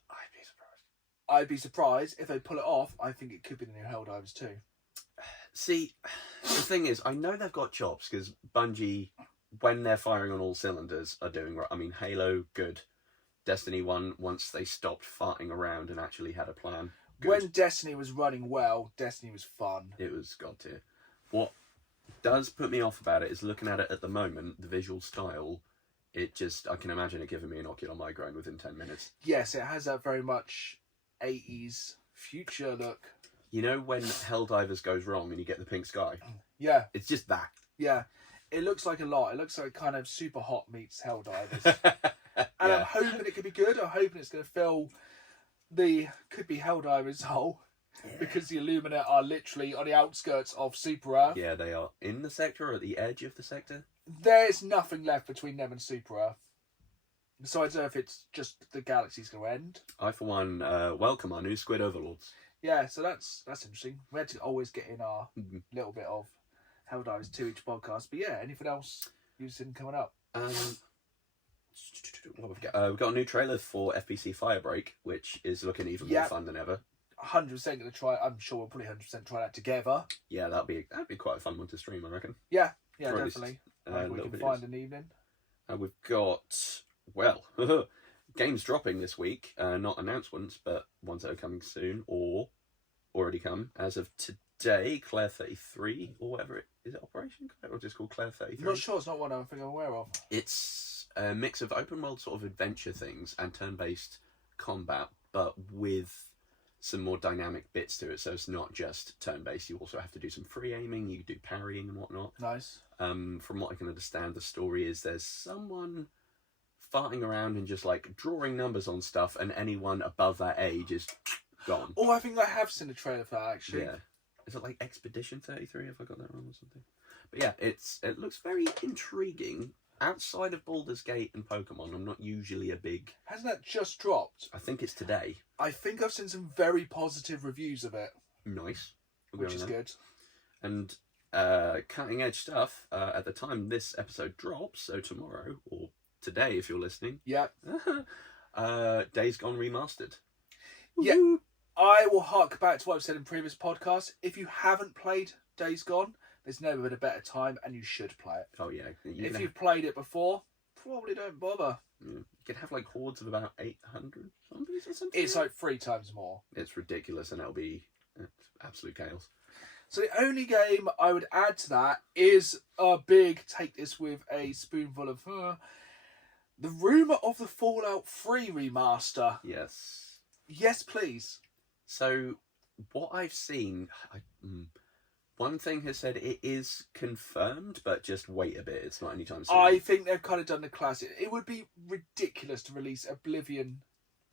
I'd be surprised. I'd be surprised if they pull it off. I think it could be the new Helldivers 2. See, the thing is, I know they've got chops because Bungie, when they're firing on all cylinders, are doing right. I mean, Halo, good. Destiny 1, once they stopped farting around and actually had a plan. Good. When Destiny was running well, Destiny was fun. It was god tier. What does put me off about it is looking at it at the moment, the visual style. I can imagine it giving me an ocular migraine within 10 minutes. Yes, it has that very much 80s future look. You know when Helldivers goes wrong and you get the pink sky? Yeah. It's just that. Yeah. It looks like a lot. It looks like kind of Super Hot meets Helldivers. And I'm hoping it could be good. I'm hoping it's going to fill could be Helldivers hole. Yeah. Because the Illuminate are literally on the outskirts of Super Earth. Yeah, they are in the sector or at the edge of the sector. There's nothing left between them and Super Earth. So I don't know if it's just the galaxy's going to end. I, for one, welcome our new Squid Overlords. Yeah, so that's interesting. We had to always get in our little bit of Helldivers to each podcast. But yeah, anything else you've seen coming up? We've got a new trailer for FPC Firebreak, which is looking even more fun than ever. 100% going to try. I'm sure we'll probably 100% try that together. Yeah, that'd be quite a fun one to stream, I reckon. Yeah, definitely. We can find an evening. We've got games dropping this week. Not announcements, but ones that are coming soon or already come. As of today, Claire 33 or whatever it is. It Operation Claire or just called Claire 33? I'm not sure. It's not one I think I'm aware of. It's a mix of open world sort of adventure things and turn-based combat, but with some more dynamic bits to it. So it's not just turn-based. You also have to do some free aiming. You do parrying and whatnot. Nice. From what I can understand, the story is there's someone farting around and just like drawing numbers on stuff, and anyone above that age is gone. Oh, I think I have seen a trailer for that actually. Yeah. Is it like Expedition 33? If I got that wrong or something. But yeah, it looks very intriguing. Outside of Baldur's Gate and Pokemon, I'm not usually a big... Hasn't that just dropped? I think it's today. I think I've seen some very positive reviews of it. Nice. Which is good. And cutting edge stuff, at the time this episode drops, so tomorrow, or today if you're listening. Yeah. Days Gone Remastered. Yeah. Woo-hoo. I will hark back to what I've said in previous podcasts. If you haven't played Days Gone, there's never been a better time, and you should play it. Oh, yeah. If you've played it before, probably don't bother. Yeah. You can have like hordes of about 800 zombies or something. It's like 3 times more. It's ridiculous, and it'll be absolute chaos. So the only game I would add to that is a big, take this with a spoonful of... the rumour of the Fallout 3 remaster. Yes. Yes, please. So, what I've seen... One thing has said it is confirmed, but just wait a bit. It's not anytime soon. I think they've kind of done the classic. It would be ridiculous to release Oblivion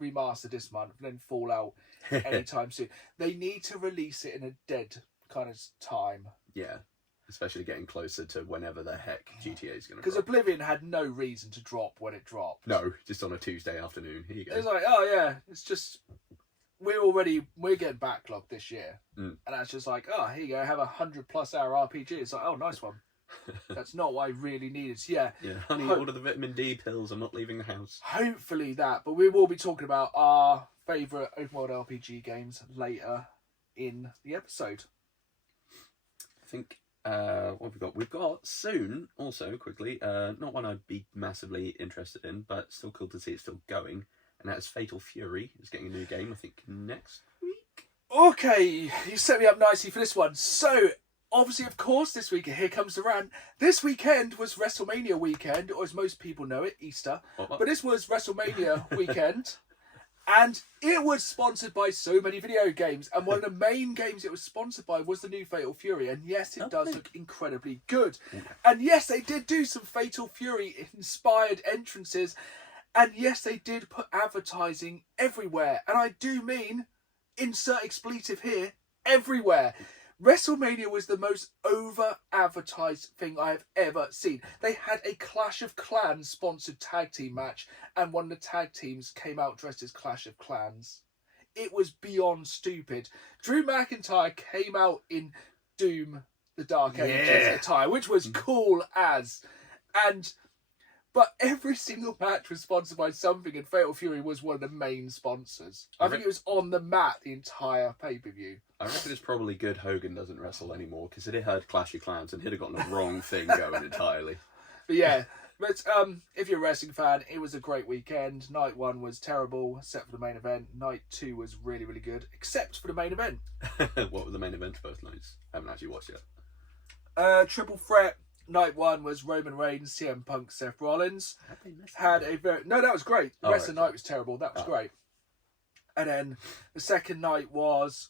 Remastered this month and then Fallout anytime soon. They need to release it in a dead kind of time. Yeah, especially getting closer to whenever the heck GTA is going to drop. Because Oblivion had no reason to drop when it dropped. No, just on a Tuesday afternoon. Here you go. It's like, oh yeah, it's just... We're getting backlogged this year. And that's just like, oh, here you go, have a 100+ hour RPG. It's like, oh, nice one. That's not what I really needed. So, yeah, honey, order the vitamin D pills. I'm not leaving the house. Hopefully that. But we will be talking about our favourite open world RPG games later in the episode. I think, what have we got? We've got soon, also, quickly, not one I'd be massively interested in, but still cool to see it's still going. And that's Fatal Fury. It's getting a new game, I think, next week. Okay, you set me up nicely for this one. So, obviously, of course, this week, here comes the rant. This weekend was WrestleMania weekend, or as most people know it, Easter. What? But this was WrestleMania weekend. And it was sponsored by so many video games. And one of the main games it was sponsored by was the new Fatal Fury. And yes, it does look incredibly good. And yes, they did do some Fatal Fury-inspired entrances. And yes, they did put advertising everywhere. And I do mean, insert expletive here, everywhere. WrestleMania was the most over-advertised thing I have ever seen. They had a Clash of Clans sponsored tag team match, and one of the tag teams came out dressed as Clash of Clans. It was beyond stupid. Drew McIntyre came out in Doom, the Dark Ages attire, which was cool as. But every single match was sponsored by something, and Fatal Fury was one of the main sponsors. I think it was on the mat the entire pay-per-view. I reckon it's probably good Hogan doesn't wrestle anymore, because he'd have heard Clash of Clans and he'd have gotten the wrong thing going entirely. But yeah, if you're a wrestling fan, it was a great weekend. Night 1 was terrible, except for the main event. Night 2 was really, really good, except for the main event. What were the main event for both nights? I haven't actually watched it. Triple threat. Night 1 was Roman Reigns, CM Punk, Seth Rollins. Had a very that was great. The rest of the night was terrible. That was great. And then the second night was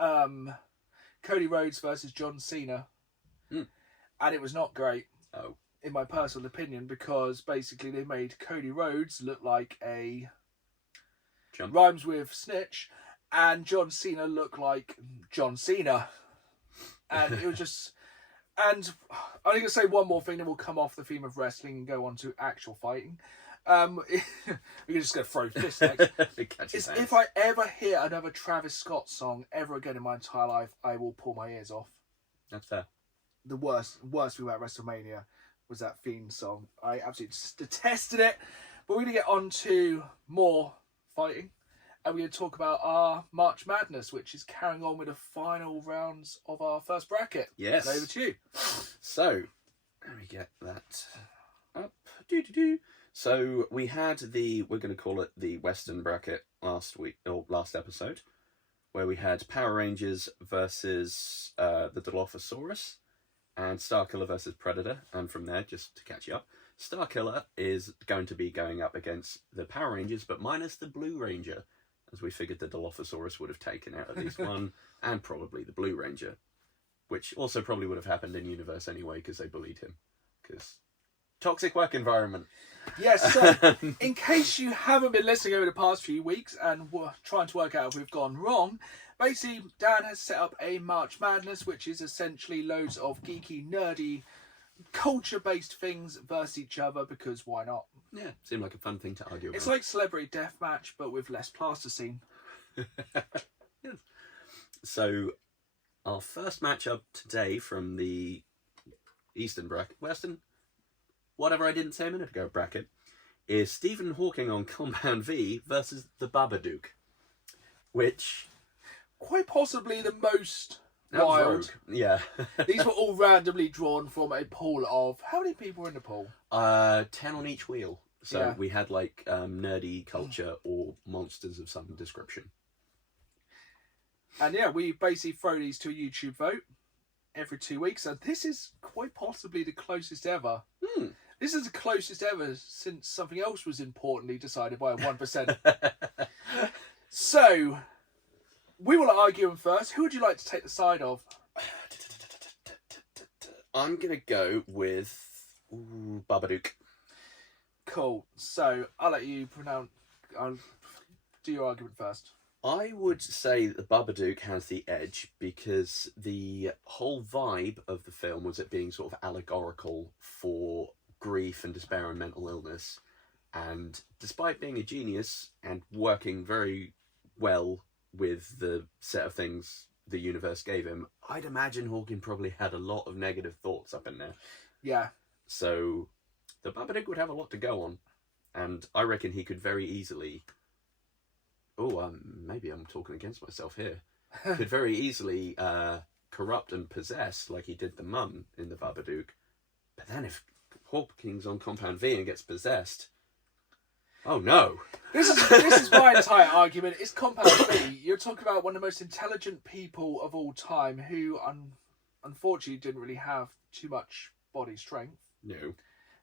Cody Rhodes versus John Cena, and it was not great. Oh, in my personal opinion, because basically they made Cody Rhodes look like a rhymes with snitch, and John Cena look like John Cena, and it was just. And I'm going to say one more thing, then we'll come off the theme of wrestling and go on to actual fighting. We're just going to throw fists next. If I ever hear another Travis Scott song ever again in my entire life, I will pull my ears off. That's fair. The worst thing about WrestleMania was that theme song. I absolutely detested it. But we're going to get on to more fighting. And we're going to talk about our March Madness, which is carrying on with the final rounds of our first bracket. Yes. And over to you. So, let me get that up. So, we had we're going to call it the Western bracket last episode, where we had Power Rangers versus the Dilophosaurus, and Starkiller versus Predator. And from there, just to catch you up, Starkiller is going to be going up against the Power Rangers, but minus the Blue Ranger, as we figured the Dilophosaurus would have taken out at least one, and probably the Blue Ranger, which also probably would have happened in universe anyway, because they bullied him. Because toxic work environment. Yes, so in case you haven't been listening over the past few weeks and were trying to work out if we've gone wrong, basically Dan has set up a March Madness, which is essentially loads of geeky, nerdy, culture-based things versus each other, because why not? Yeah, seemed like a fun thing to argue about. It's like Celebrity Deathmatch, but with less plasticine. Yes. So, our first matchup today from the Western, whatever I didn't say a minute ago, bracket, is Stephen Hawking on Compound V versus the Babadook, which... quite possibly the most wild. Yeah. These were all randomly drawn from a pool of... how many people were in the pool? 10 on each wheel. So yeah. We had like nerdy culture or monsters of some description. And yeah, we basically throw these to a YouTube vote every 2 weeks. And this is quite possibly the closest ever. This is the closest ever since something else was importantly decided by a 1%. So... we will argue them first. Who would you like to take the side of? I'm going to go with Babadook. Cool. So, I'll let you I'll do your argument first. I would say that the Babadook has the edge because the whole vibe of the film was it being sort of allegorical for grief and despair and mental illness. And despite being a genius and working very well with the set of things the universe gave him, I'd imagine Hawking probably had a lot of negative thoughts up in there. Yeah. So the Babadook would have a lot to go on, and I reckon he could very easily... maybe I'm talking against myself here. Could very easily corrupt and possess like he did the mum in the Babadook. But then if Hawking's on Compound V and gets possessed... oh no! This is my entire argument. It's Compound V. You're talking about one of the most intelligent people of all time who, unfortunately, didn't really have too much body strength. No.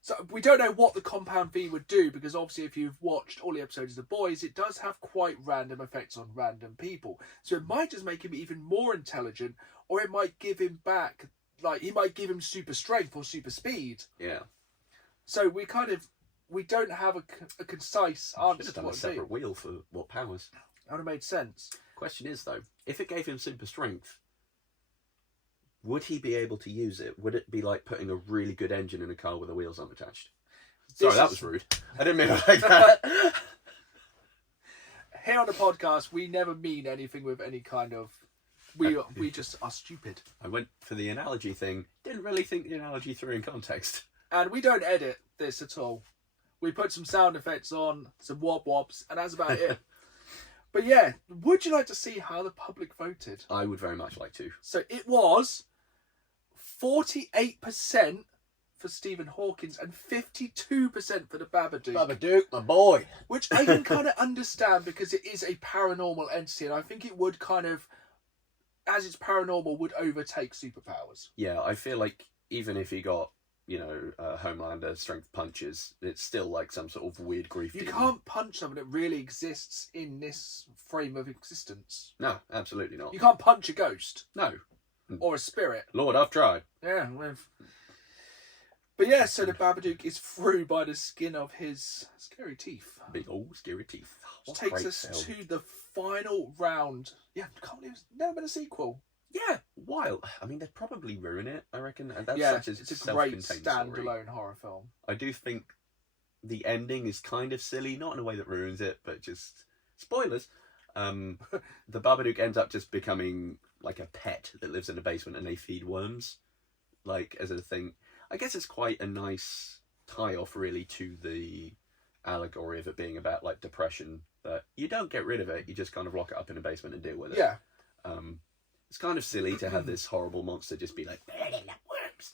So we don't know what the Compound V would do, because obviously if you've watched all the episodes of The Boys, it does have quite random effects on random people. So it might just make him even more intelligent, or it might give him back, like, he might give him super strength or super speed. Yeah. So we don't have a concise answer. Should have done a separate wheel for what powers. That would have made sense. Question is, though, if it gave him super strength, would he be able to use it? Would it be like putting a really good engine in a car with the wheels unattached? Sorry, that was rude. I didn't mean it like that. Here on the podcast, we never mean anything with any kind of... We just are stupid. I went for the analogy thing. Didn't really think the analogy through in context. And we don't edit this at all. We put some sound effects on, some wobs, and that's about it. But yeah, would you like to see how the public voted? I would very much like to. So it was 48% for Stephen Hawkins and 52% for the Babadook. Babadook, my boy. Which I can kind of understand, because it is a paranormal entity, and I think it would kind of as it's paranormal, would overtake superpowers. Yeah, I feel like even if he got, Homelander strength punches, it's still like some sort of weird grief You demon. can't punch someone that really exists in this frame of existence. No, absolutely not. You can't punch a ghost. No. Or a spirit. Lord, I've tried. Yeah. But yeah, so the Babadook is through by the skin of his scary teeth. Big old scary teeth. Which takes us to the final round. Yeah, I can't believe it's never been a sequel. Yeah, wild. I mean, they'd probably ruin it, I reckon. And that's Yeah, such a it's a great self-contained standalone story. horror film. I do think the ending is kind of silly, not in a way that ruins it, but just spoilers. The Babadook ends up just becoming like a pet that lives in a basement and they feed worms, like as a thing. I guess it's quite a nice tie-off, really, to the allegory of it being about like depression. That you don't get rid of it, you just kind of lock it up in a basement and deal with it. Yeah. It's kind of silly to have this horrible monster just be like burning up worms,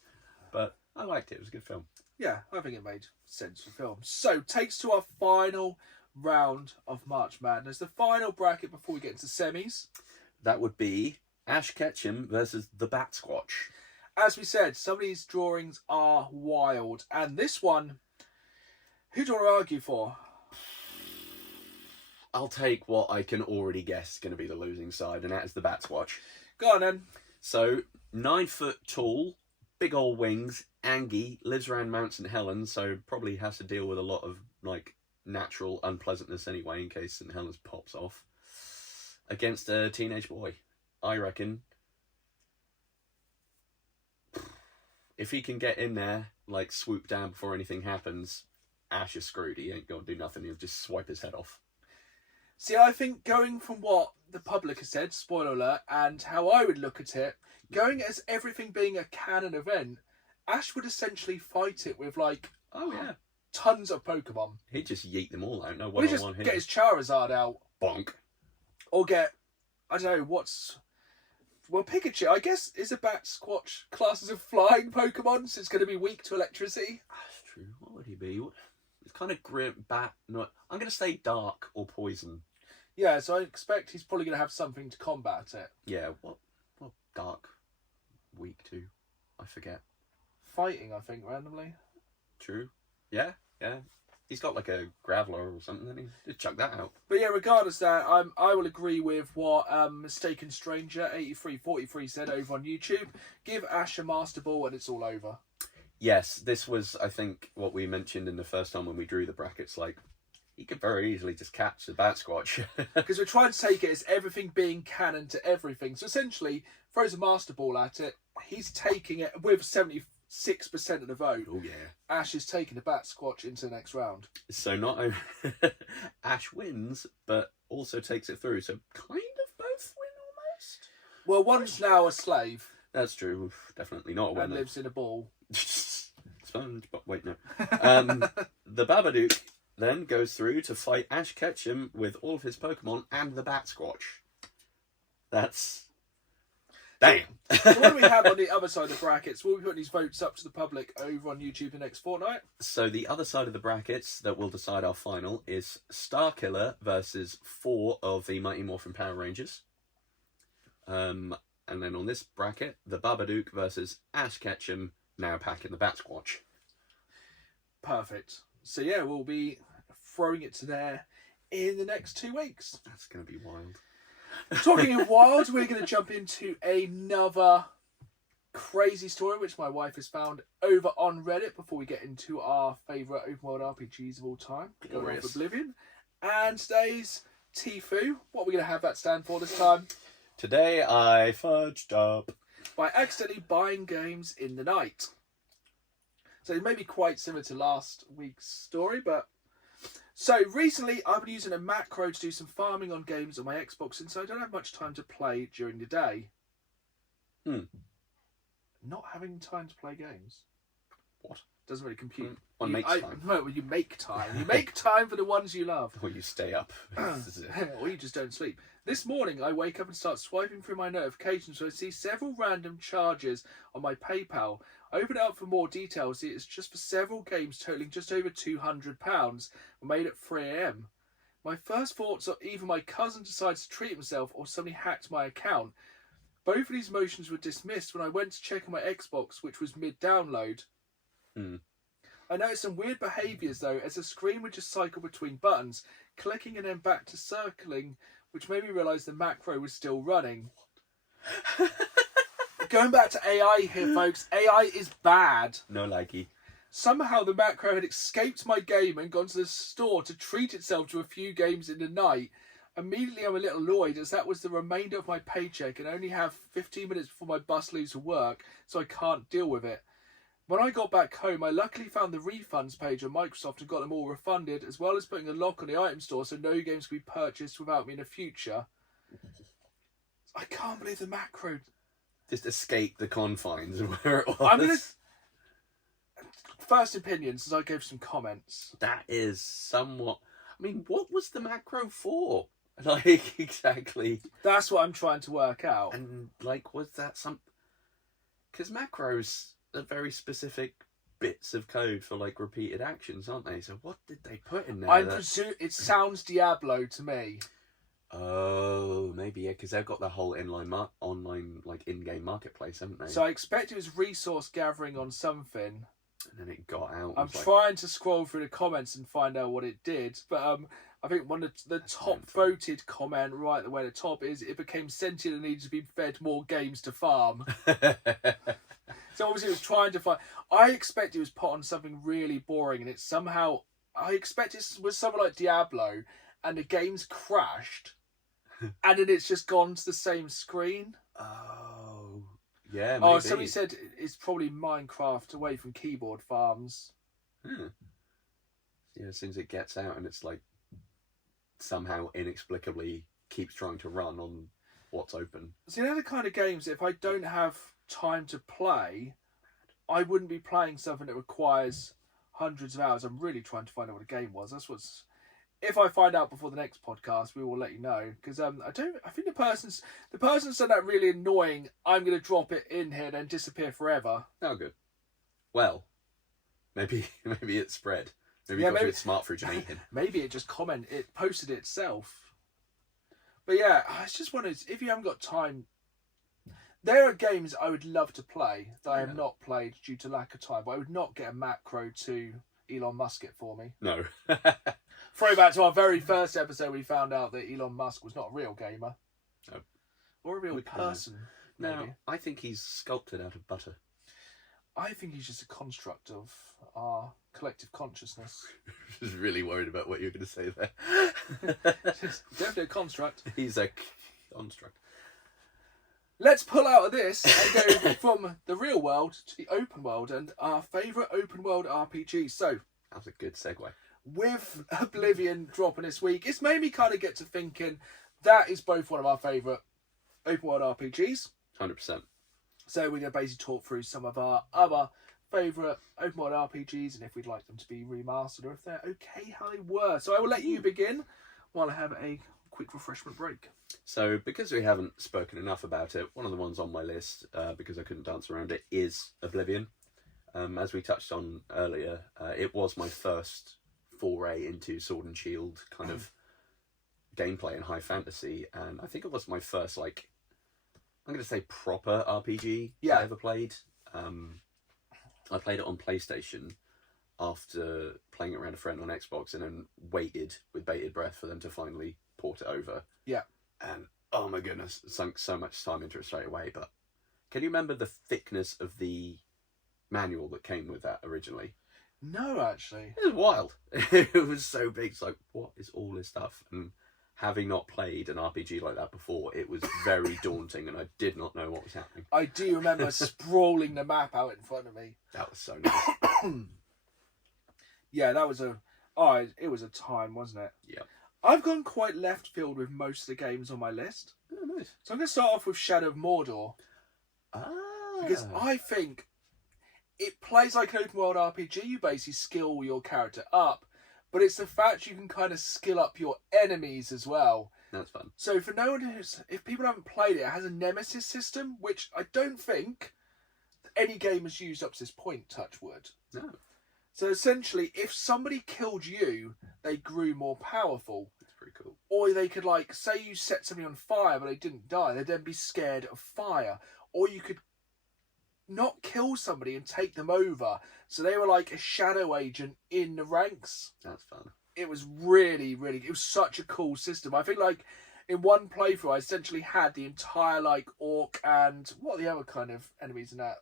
but I liked it. It was a good film. Yeah, I think it made sense for film. So, takes to our final round of March Madness. The final bracket before we get into semis. That would be Ash Ketchum versus the Bat Squatch. As we said, some of these drawings are wild. And this one, who do you want to argue for? I'll take what I can already guess is going to be the losing side, and that is the Bat Squatch. Go on then. So, 9 foot tall, big old wings, Angie, lives around Mount St. Helens, so probably has to deal with a lot of like natural unpleasantness anyway in case St. Helens pops off. Against a teenage boy. I reckon if he can get in there, like swoop down before anything happens, Ash is screwed. He ain't going to do nothing. He'll just swipe his head off. See, I think going from what the public has said, spoiler alert, and how I would look at it, going as everything being a canon event, Ash would essentially fight it with like tons of Pokemon. He'd just yeet them all out. No Or he'd one-on-one just hit. get his Charizard out. Bonk. Or get, I don't know, well, Pikachu, I guess, is a Bat Squatch class as a flying Pokemon, so it's going to be weak to electricity. That's true. What would he be? It's kind of grim, bat, not... I'm going to say dark or poison. Yeah, so I expect he's probably going to have something to combat it. Yeah, what dark, weak to? I forget. Fighting, I think, randomly. True. Yeah. He's got like a Graveler or something, then he just chuck that out. But yeah, regardless of that, I will agree with what Mistaken Stranger 8343 said over on YouTube. Give Ash a Master Ball and it's all over. Yes, this was, I think, what we mentioned in the first time when we drew the brackets. Like, he could very easily just catch the Bat Squatch. Because we're trying to take it as everything being canon to everything. So essentially, throws a Master Ball at it. He's taking it with 76% of the vote. Oh, yeah. Ash is taking the Bat Squatch into the next round. So not only Ash wins, but also takes it through. So kind of both win almost. Well, one's now a slave. That's true. Oof, definitely not a winner. And lives in a ball. Sponge, but wait, no. The Babadook then goes through to fight Ash Ketchum with all of his Pokemon and the Bat Squatch. That's... Damn! So what do we have on the other side of the brackets? We'll be putting these votes up to the public over on YouTube the next fortnight. So the other side of the brackets that will decide our final is Starkiller versus 4 of the Mighty Morphin Power Rangers. And then on this bracket, the Babadook versus Ash Ketchum, now packing the Bat Squatch. Perfect. So yeah, we'll be throwing it to there in the next 2 weeks. That's going to be wild. Talking of wild, we're going to jump into another crazy story which my wife has found over on Reddit before we get into our favourite open world RPGs of all time. Going off Oblivion. And today's Tfue. What are we going to have that stand for this time? Today I fudged up. By accidentally buying games in the night. So it may be quite similar to last week's story, but... So recently I've been using a macro to do some farming on games on my Xbox, and so I don't have much time to play during the day. Not having time to play games. What? Doesn't really compute. One makes time. No, you make time. You make time for the ones you love. Or you stay up. Or you just don't sleep. This morning I wake up and start swiping through my notifications, so I see several random charges on my PayPal. I open it up for more details. It's just for several games totaling just over £200, made at 3 AM. My first thoughts are either my cousin decides to treat himself or somebody hacked my account. Both of these motions were dismissed when I went to check on my Xbox, which was mid-download. I noticed some weird behaviours, though, as the screen would just cycle between buttons, clicking and then back to circling, which made me realise the macro was still running. Going back to AI here, folks. AI is bad. No laggy. Somehow the macro had escaped my game and gone to the store to treat itself to a few games in the night. Immediately I'm a little annoyed, as that was the remainder of my paycheck and I only have 15 minutes before my bus leaves for work, so I can't deal with it. When I got back home, I luckily found the refunds page on Microsoft and got them all refunded, as well as putting a lock on the item store so no games can be purchased without me in the future. I can't believe the macro just escaped the confines of where it was. I'm gonna... First opinions, as I gave some comments. That is somewhat... I mean, what was the macro for? Like, exactly. That's what I'm trying to work out. And, like, was that some... Because macros are very specific bits of code for, like, repeated actions, aren't they? So what did they put in there? I presume... It sounds Diablo to me. Oh, maybe, yeah, because they've got the whole online, like, in-game marketplace, haven't they? So I expect it was resource gathering on something. And then it got out. I'm trying to scroll through the comments and find out what it did, but I think one of the top voted comment right at the way at the top is it became sentient and needed to be fed more games to farm. So obviously it was trying to find... I expect it was put on something really boring and it's somehow... I expect it was something like Diablo and the game's crashed and then it's just gone to the same screen. Oh... Yeah, maybe. Oh, somebody said it's probably Minecraft away from keyboard farms. Yeah, as soon as it gets out and it's like somehow inexplicably keeps trying to run on what's open. See, they're the kind of games that if I don't have time to play, I wouldn't be playing something that requires hundreds of hours. I'm really trying to find out what the game was. That's what's... If I find out before the next podcast, we will let you know. Because I think the person said that really annoying. I'm going to drop it in here and then disappear forever. Oh, good. Well, maybe it spread. Maybe it got to its smart fridge and eaten. Maybe it just posted it itself. But yeah, I just wondered if you haven't got time. There are games I would love to play that I have not played due to lack of time. But I would not get a macro to Elon Musk it for me. No. Throwback to our very first episode, we found out that Elon Musk was not a real gamer. No. Or a real person. No, maybe. I think he's sculpted out of butter. I think he's just a construct of our collective consciousness. I was really worried about what you were going to say there. Definitely a construct. He's a construct. Let's pull out of this and go from the real world to the open world and our favourite open world RPG. So, that was a good segue. With Oblivion dropping this week, it's made me kind of get to thinking that is both one of our favourite open world RPGs. 100%. So we're going to basically talk through some of our other favourite open world RPGs and if we'd like them to be remastered or if they're okay how they were. So I will let you begin while I have a quick refreshment break. So because we haven't spoken enough about it, one of the ones on my list, because I couldn't dance around it, is Oblivion. As we touched on earlier, it was my first foray into Sword and Shield kind of gameplay in high fantasy, and I think it was my first, like, I'm going to say proper RPG I ever played. I played it on PlayStation after playing it around a friend on Xbox and then waited with bated breath for them to finally port it over. Yeah. And oh my goodness, sunk so much time into it straight away. But can you remember the thickness of the manual that came with that originally? No, actually. It was wild. It was so big. It's like, what is all this stuff? And having not played an RPG like that before, it was very daunting and I did not know what was happening. I do remember sprawling the map out in front of me. That was so nice. Yeah, that was it was a time, wasn't it? Yeah. I've gone quite left field with most of the games on my list. Oh, nice. So I'm going to start off with Shadow of Mordor. Because I think it plays like an open world RPG. You basically skill your character up. But it's the fact you can kind of skill up your enemies as well. That's fun. So for no one if people haven't played it, it has a nemesis system, which I don't think any game has used up to this point, touch wood. No. So essentially, if somebody killed you, they grew more powerful. It's pretty cool. Or they could, like, say you set somebody on fire but they didn't die, they'd then be scared of fire. Or you could not kill somebody and take them over. So they were like a shadow agent in the ranks. That's fun. It was really, really, it was such a cool system. I think, like, in one playthrough, I essentially had the entire, like, orc and what are the other kind of enemies in that?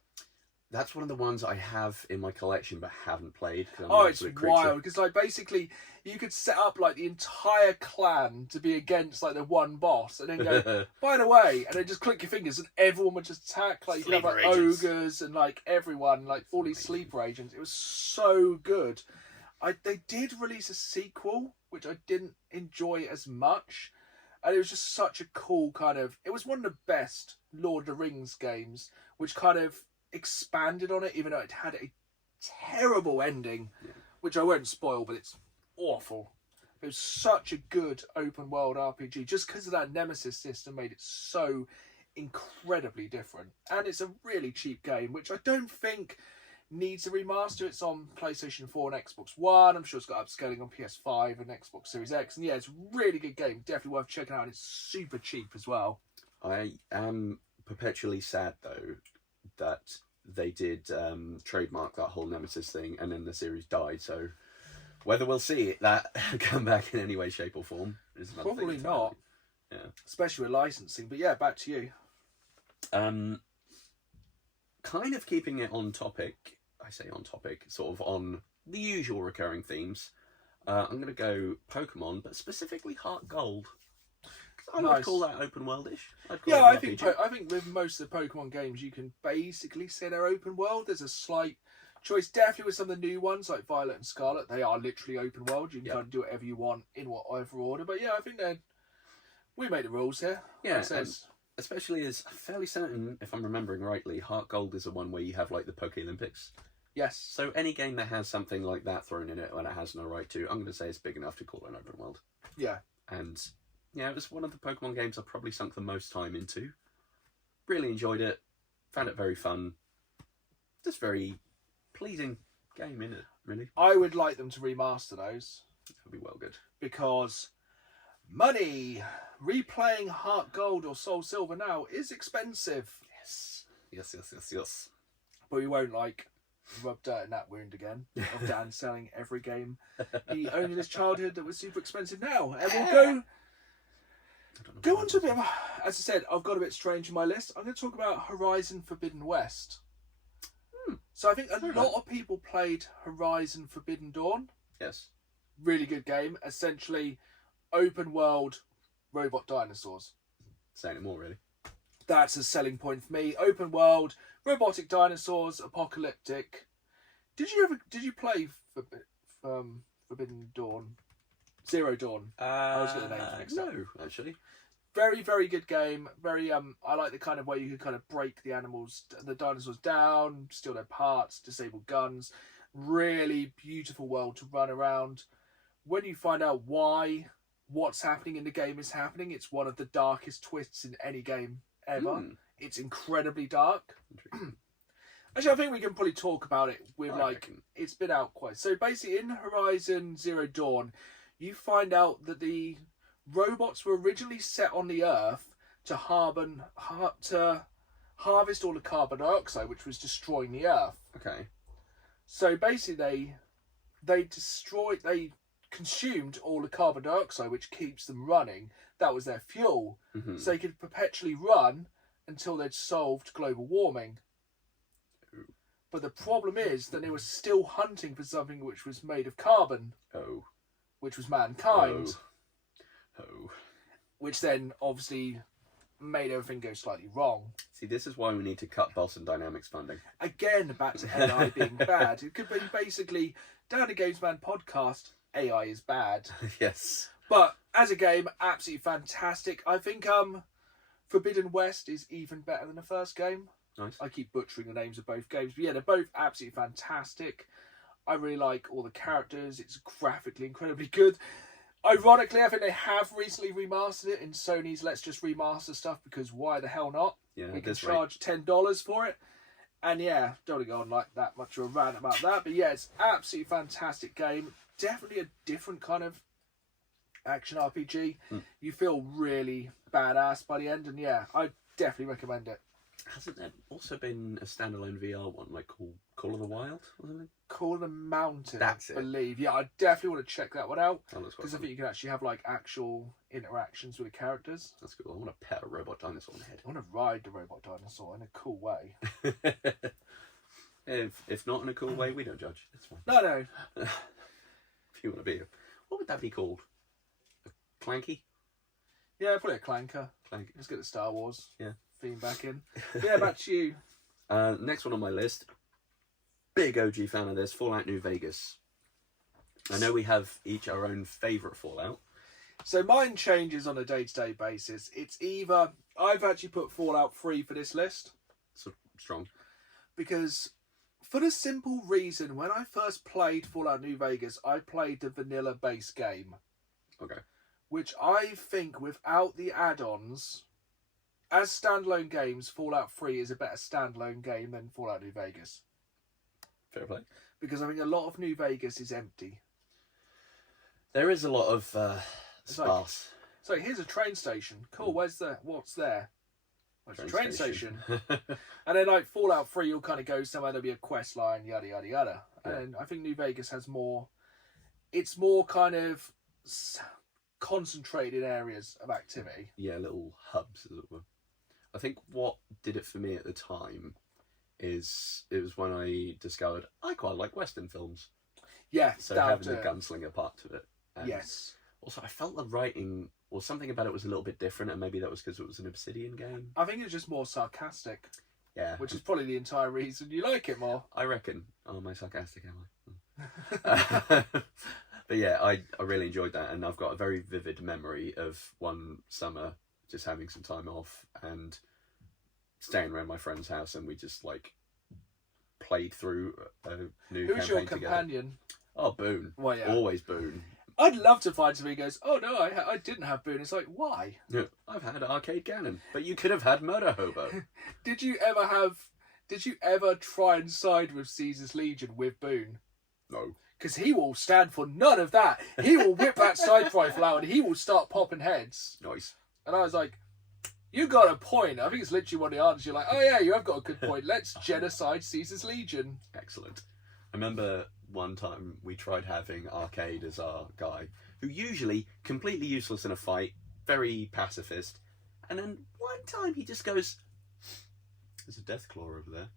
That's one of the ones I have in my collection but haven't played. Oh, it's wild, because, like, basically you could set up, like, the entire clan to be against, like, the one boss, and then go, by the way, and then just click your fingers and everyone would just attack. Like, you could have, like, ogres and, like, everyone, like, all these sleeper agents. It was so good. They did release a sequel, which I didn't enjoy as much, and it was just such a cool kind of... It was one of the best Lord of the Rings games, which kind of expanded on it, even though it had a terrible ending, which I won't spoil, but it's awful. It was such a good open world RPG, just because of that Nemesis system made it so incredibly different. And it's a really cheap game, which I don't think needs a remaster. It's on PlayStation 4 and Xbox One. I'm sure it's got upscaling on PS5 and Xbox Series X. And yeah, it's a really good game. Definitely worth checking out. And it's super cheap as well. I am perpetually sad, though, that they did trademark that whole Nemesis thing and then the series died. So whether we'll see that come back in any way, shape or form is another Probably thing. not. Yeah. Especially with licensing. But yeah, back to you. Kind of keeping it on topic, I say on topic, sort of on the usual recurring themes. I'm going to go Pokemon, but specifically Heart Gold. I would call that open worldish. Yeah, I think with most of the Pokemon games, you can basically say they're open world. There's a slight choice, definitely with some of the new ones like Violet and Scarlet. They are literally open world. You can kind of do whatever you want in whatever order. But yeah, I think we made the rules here. Yeah, especially as fairly certain, if I'm remembering rightly, Heart Gold is the one where you have like the Poke Olympics. Yes. So any game that has something like that thrown in it when it has no right to, I'm going to say it's big enough to call an open world. Yeah. And yeah, it was one of the Pokemon games I probably sunk the most time into. Really enjoyed it. Found it very fun. Just very pleasing game, innit? Really. I would like them to remaster those. That'd be well good. Because money, replaying Heart Gold or Soul Silver now is expensive. Yes. But we won't rub dirt in that wound again of Dan selling every game he owned in his childhood that was super expensive now. And we'll go on to a bit of, as I said, I've got a bit strange in my list. I'm going to talk about Horizon Forbidden West. So I think a lot of people played Horizon Forbidden Dawn. Yes. Really good game. Essentially, open world robot dinosaurs. Say no more, really. That's a selling point for me. Open world, robotic dinosaurs, apocalyptic. Did you play Forbidden Dawn? Zero Dawn. I was going to name it next time. No, actually. Very, very good game. Very I like the kind of way you could kind of break the dinosaurs down, steal their parts, disable guns. Really beautiful world to run around. When you find out what's happening in the game is happening, it's one of the darkest twists in any game ever. It's incredibly dark. Actually, I think we can probably talk about it with it's been out quite. So basically in Horizon Zero Dawn, you find out that the robots were originally set on the Earth to harvest all the carbon dioxide, which was destroying the Earth. Okay. So basically they consumed all the carbon dioxide, which keeps them running. That was their fuel. Mm-hmm. So they could perpetually run until they'd solved global warming. But the problem is that they were still hunting for something which was made of carbon. Oh. Which was mankind. Oh. Which then obviously made everything go slightly wrong. See, this is why we need to cut Boston Dynamics funding. Again, back to AI being bad. It could be basically, down the Games Man podcast, AI is bad. Yes. But as a game, absolutely fantastic. I think Forbidden West is even better than the first game. Nice. I keep butchering the names of both games. But yeah, they're both absolutely fantastic. I really like all the characters. It's graphically incredibly good. Ironically, I think they have recently remastered it in Sony's Let's Just Remaster stuff, because why the hell not? Yeah, we can charge $10 for it. And yeah, don't want to go on like that much of a rant about that. But yeah, it's absolutely fantastic game. Definitely a different kind of action RPG. Mm. You feel really badass by the end, and yeah, I definitely recommend it. Hasn't there also been a standalone VR one, like Call of the Wild or something? Call of the Mountain, That's I it. believe. Yeah, I definitely want to check that one out, That looks quite because I fun. think you can actually have like actual interactions with the characters. That's cool. I want to pet a robot dinosaur on the I want to ride the robot dinosaur in a cool way. head. If not in a cool way, we don't judge. It's fine. No. If you want to be, what would that be called? A Clanky? Yeah, probably a clanker. Clanky. Let's get the Star Wars theme back in. But yeah, back to you. Next one on my list. Big OG fan of this, Fallout New Vegas. I know we have each our own favourite Fallout. So mine changes on a day-to-day basis. It's either... I've actually put Fallout 3 for this list. So strong. Because for the simple reason, when I first played Fallout New Vegas, I played the vanilla base game. Okay. Which I think without the add-ons, as standalone games, Fallout 3 is a better standalone game than Fallout New Vegas. Fair play. Because I think a lot of New Vegas is empty. There is a lot of sparse. So here's a train station. Cool, what's there? Well, it's a train station. And then like Fallout 3, you'll kind of go somewhere, there'll be a quest line, yada, yada, yada. Yeah. And I think New Vegas has more... It's more kind of concentrated areas of activity. Yeah, little hubs, as it were. I think what did it for me at the time is it was when I discovered I quite like Western films. Yeah, So having the gunslinger part to it. And yes. Also, I felt the writing, or something about it was a little bit different, and maybe that was because it was an Obsidian game. I think it's just more sarcastic, Yeah. which is probably the entire reason you like it more. I reckon. Oh, am I sarcastic, am I? But yeah, I really enjoyed that, and I've got a very vivid memory of one summer just having some time off and staying around my friend's house, and we just like played through a new Who's campaign your companion? together. Oh, Boone. Well, yeah. Always Boone. I'd love to find somebody who goes, oh no, I didn't have Boone. It's like, why? Yeah, I've had Arcade Gannon, but you could have had Murder Hobo. Did you ever try and side with Caesar's Legion with Boone? No. Because he will stand for none of that. He will whip that sniper rifle out and he will start popping heads. Nice. And I was like, you got a point. I think it's literally one of the answers. You're like, oh yeah, you have got a good point. Let's genocide Caesar's Legion. Excellent. I remember one time we tried having Arcade as our guy, who usually completely useless in a fight, very pacifist, and then one time he just goes, "There's a Deathclaw over there."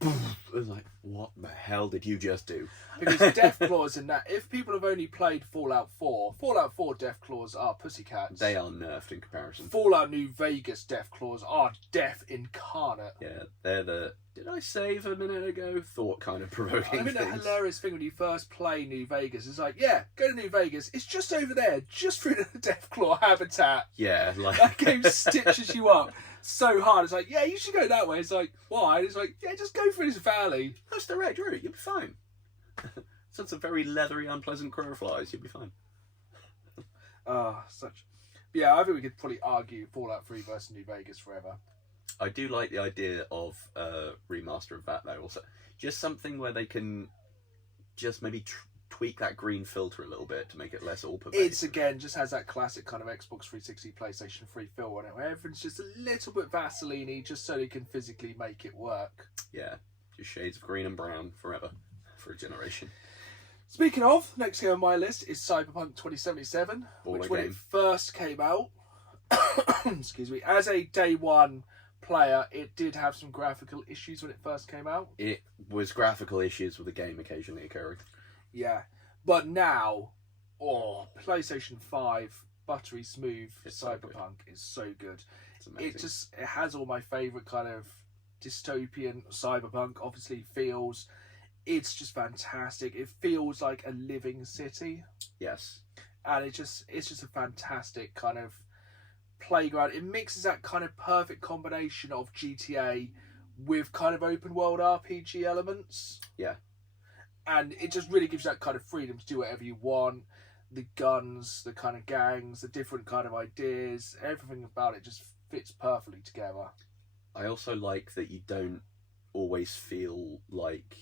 I was like, what the hell did you just do? Because Deathclaws in that, if people have only played Fallout 4 Deathclaws are pussycats. They are nerfed in comparison. Fallout New Vegas Deathclaws are death incarnate. Yeah, they're the, did I save a minute ago? Thought kind of provoking I mean, the things. hilarious thing when you first play New Vegas is like, yeah, go to New Vegas. It's just over there, just through the Deathclaw habitat. Yeah, like... That game stitches you up so hard. It's like, yeah, you should go that way. It's like, why? And it's like, yeah, just go through this valley. That's the right route, you'll be fine. Such a very leathery, unpleasant crow flies, you'll be fine. Yeah, I think we could probably argue Fallout 3 versus New Vegas forever. I do like the idea of a remaster of that, though. Also, just something where they can just maybe tweak that green filter a little bit to make it less all-pervasive. It's, again, just has that classic kind of Xbox 360, PlayStation 3 feel on it, where everything's just a little bit Vaseline-y, just so they can physically make it work. Yeah, just shades of green and brown forever, for a generation. Speaking of, next game on my list is Cyberpunk 2077, which when it first came out, excuse me, as a day one player, it did have some graphical issues when it first came out. It was graphical issues with the game occasionally occurring. Yeah, but now, PlayStation 5, buttery smooth Cyberpunk is so good. It's amazing. It has all my favourite kind of dystopian Cyberpunk, obviously feels... It's just fantastic. It feels like a living city. Yes. And it's just a fantastic kind of playground. It mixes that kind of perfect combination of GTA with kind of open world RPG elements. Yeah. And it just really gives you that kind of freedom to do whatever you want. The guns, the kind of gangs, the different kind of ideas, everything about it just fits perfectly together. I also like that you don't always feel like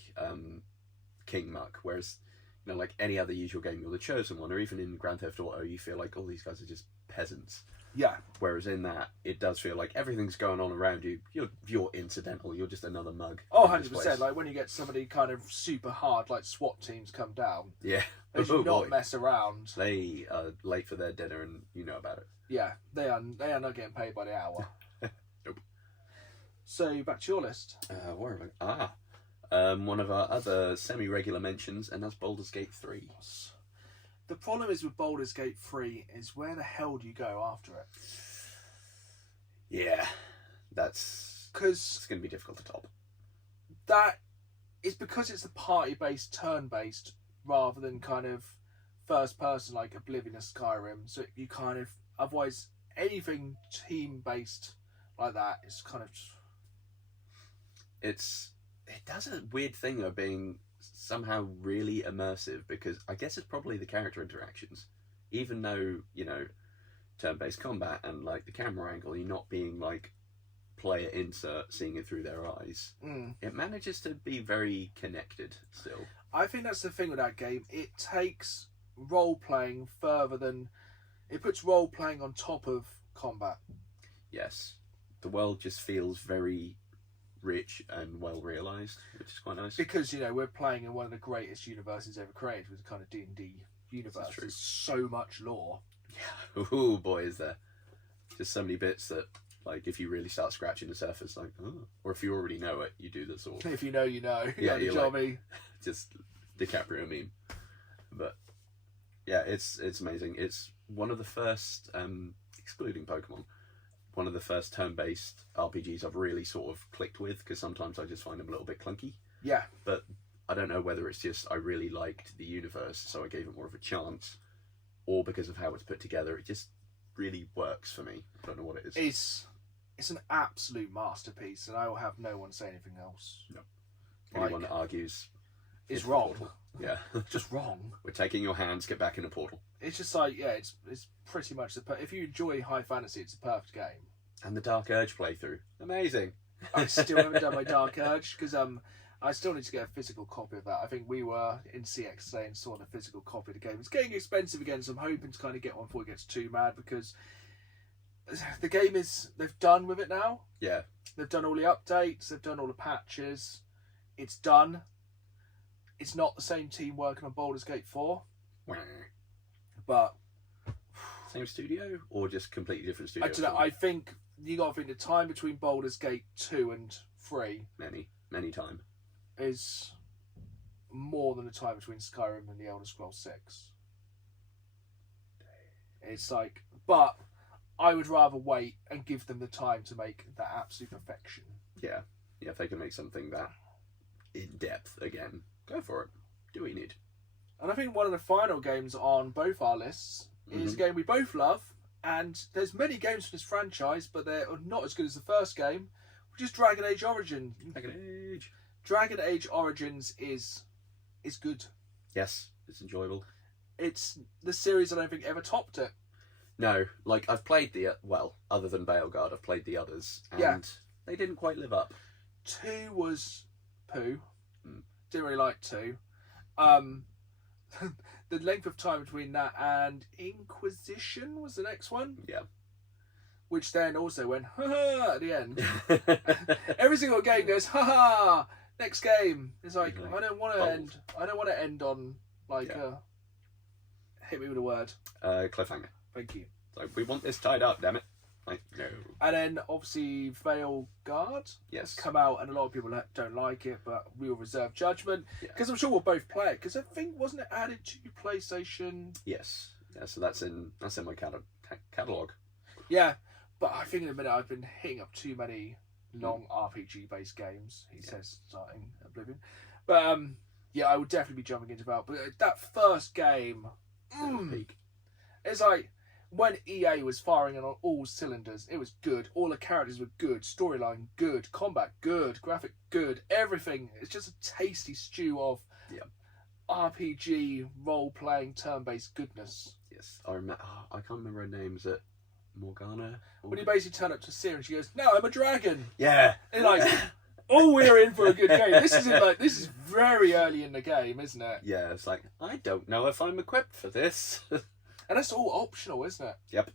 King Muck, whereas you know, like any other usual game, you're the chosen one, or even in Grand Theft Auto, you feel like all these guys are just peasants. Yeah. Whereas in that, it does feel like everything's going on around you. You're incidental. You're just another mug. Oh, 100%. Like when you get somebody kind of super hard, like SWAT teams come down. Yeah. They should not mess around. They are late for their dinner, and you know about it. Yeah, they are not getting paid by the hour. Nope. So back to your list. Where am I? One of our other semi-regular mentions, and that's Baldur's Gate 3. The problem is with Baldur's Gate 3 is where the hell do you go after it? Yeah, it's going to be difficult to top. That is because it's a party-based, turn-based, rather than kind of first-person like Oblivion or Skyrim. So you kind of, otherwise anything team-based like that is kind of... It does a weird thing of being somehow really immersive, because I guess it's probably the character interactions. Even though, you know, turn-based combat and like the camera angle, you're not being like player insert, seeing it through their eyes. It manages to be very connected still. I think that's the thing with that game. It takes role-playing further than... It puts role-playing on top of combat. Yes. The world just feels very rich and well realised, which is quite nice. Because, you know, we're playing in one of the greatest universes ever created with the kind of D&D universe. There's so much lore. Yeah. Oh boy, is there. Just so many bits that, like, if you really start scratching the surface, like, oh. Or if you already know it, you do the sort of... If you know, you know. Yeah, you're like, just DiCaprio meme. But, yeah, it's amazing. It's one of the first, excluding Pokemon, one of the first turn-based RPGs I've really sort of clicked with, because sometimes I just find them a little bit clunky. Yeah. But I don't know whether it's just I really liked the universe, so I gave it more of a chance, or because of how it's put together, it just really works for me. I don't know what it is. It's an absolute masterpiece, and I will have no one say anything else. No. Anyone that argues is wrong. Yeah. Just wrong. We're taking your hands, get back in the portal. It's just like, yeah, it's pretty much if you enjoy high fantasy, it's a perfect game. And the Dark Urge playthrough, amazing. I still haven't done my Dark Urge because I still need to get a physical copy of that. I think we were in CX today and saw the physical copy of the game. It's getting expensive again, so I'm hoping to kind of get one before it gets too mad, because the game they've done with it now. Yeah. They've done all the updates, they've done all the patches. It's done. It's not the same team working on Baldur's Gate 4. But same studio or just completely different studio? I don't know. I think you got to think the time between Baldur's Gate 2 and 3 many time is more than the time between Skyrim and the Elder Scrolls 6. It's like, but I would rather wait and give them the time to make that absolute perfection. Yeah, if they can make something that in depth again, go for it. Do what you need. And I think one of the final games on both our lists is a game we both love, and there's many games from this franchise, but they're not as good as the first game, which is Dragon Age Origins. Dragon Age Origins is good. Yes, it's enjoyable. It's the series I don't think ever topped it. No, like I've played other than Veilguard, I've played the others, and they didn't quite live up. 2 was poo. Didn't really like 2. The length of time between that and Inquisition was the next one. Yeah. Which then also went, ha ha, at the end. Every single game goes, ha ha, next game. It's like, I don't want to end on, like, hit me with a word. Cliffhanger. Thank you. Like, we want this tied up, damn it. Like, no. And then, obviously, Veilguard has come out, and a lot of people don't like it, but we'll reserve judgment. Because I'm sure we'll both play it, because I think, wasn't it added to PlayStation? Yes. Yeah, so that's in my catalogue. Yeah, but I think in a minute I've been hitting up too many long RPG-based games, he says, starting Oblivion. But, yeah, I would definitely be jumping into that. But that first game, it's like, when EA was firing on all cylinders, it was good. All the characters were good. Storyline good. Combat good. Graphic good. Everything. It's just a tasty stew of RPG, role-playing, turn-based goodness. Yes. I can't remember her name. Is it Morgana? When you basically turn up to Ciri and she goes, "No, I'm a dragon." Yeah. And like, oh, we're in for a good game. This is very early in the game, isn't it? Yeah, it's like, I don't know if I'm equipped for this. And that's all optional, isn't it? Yep.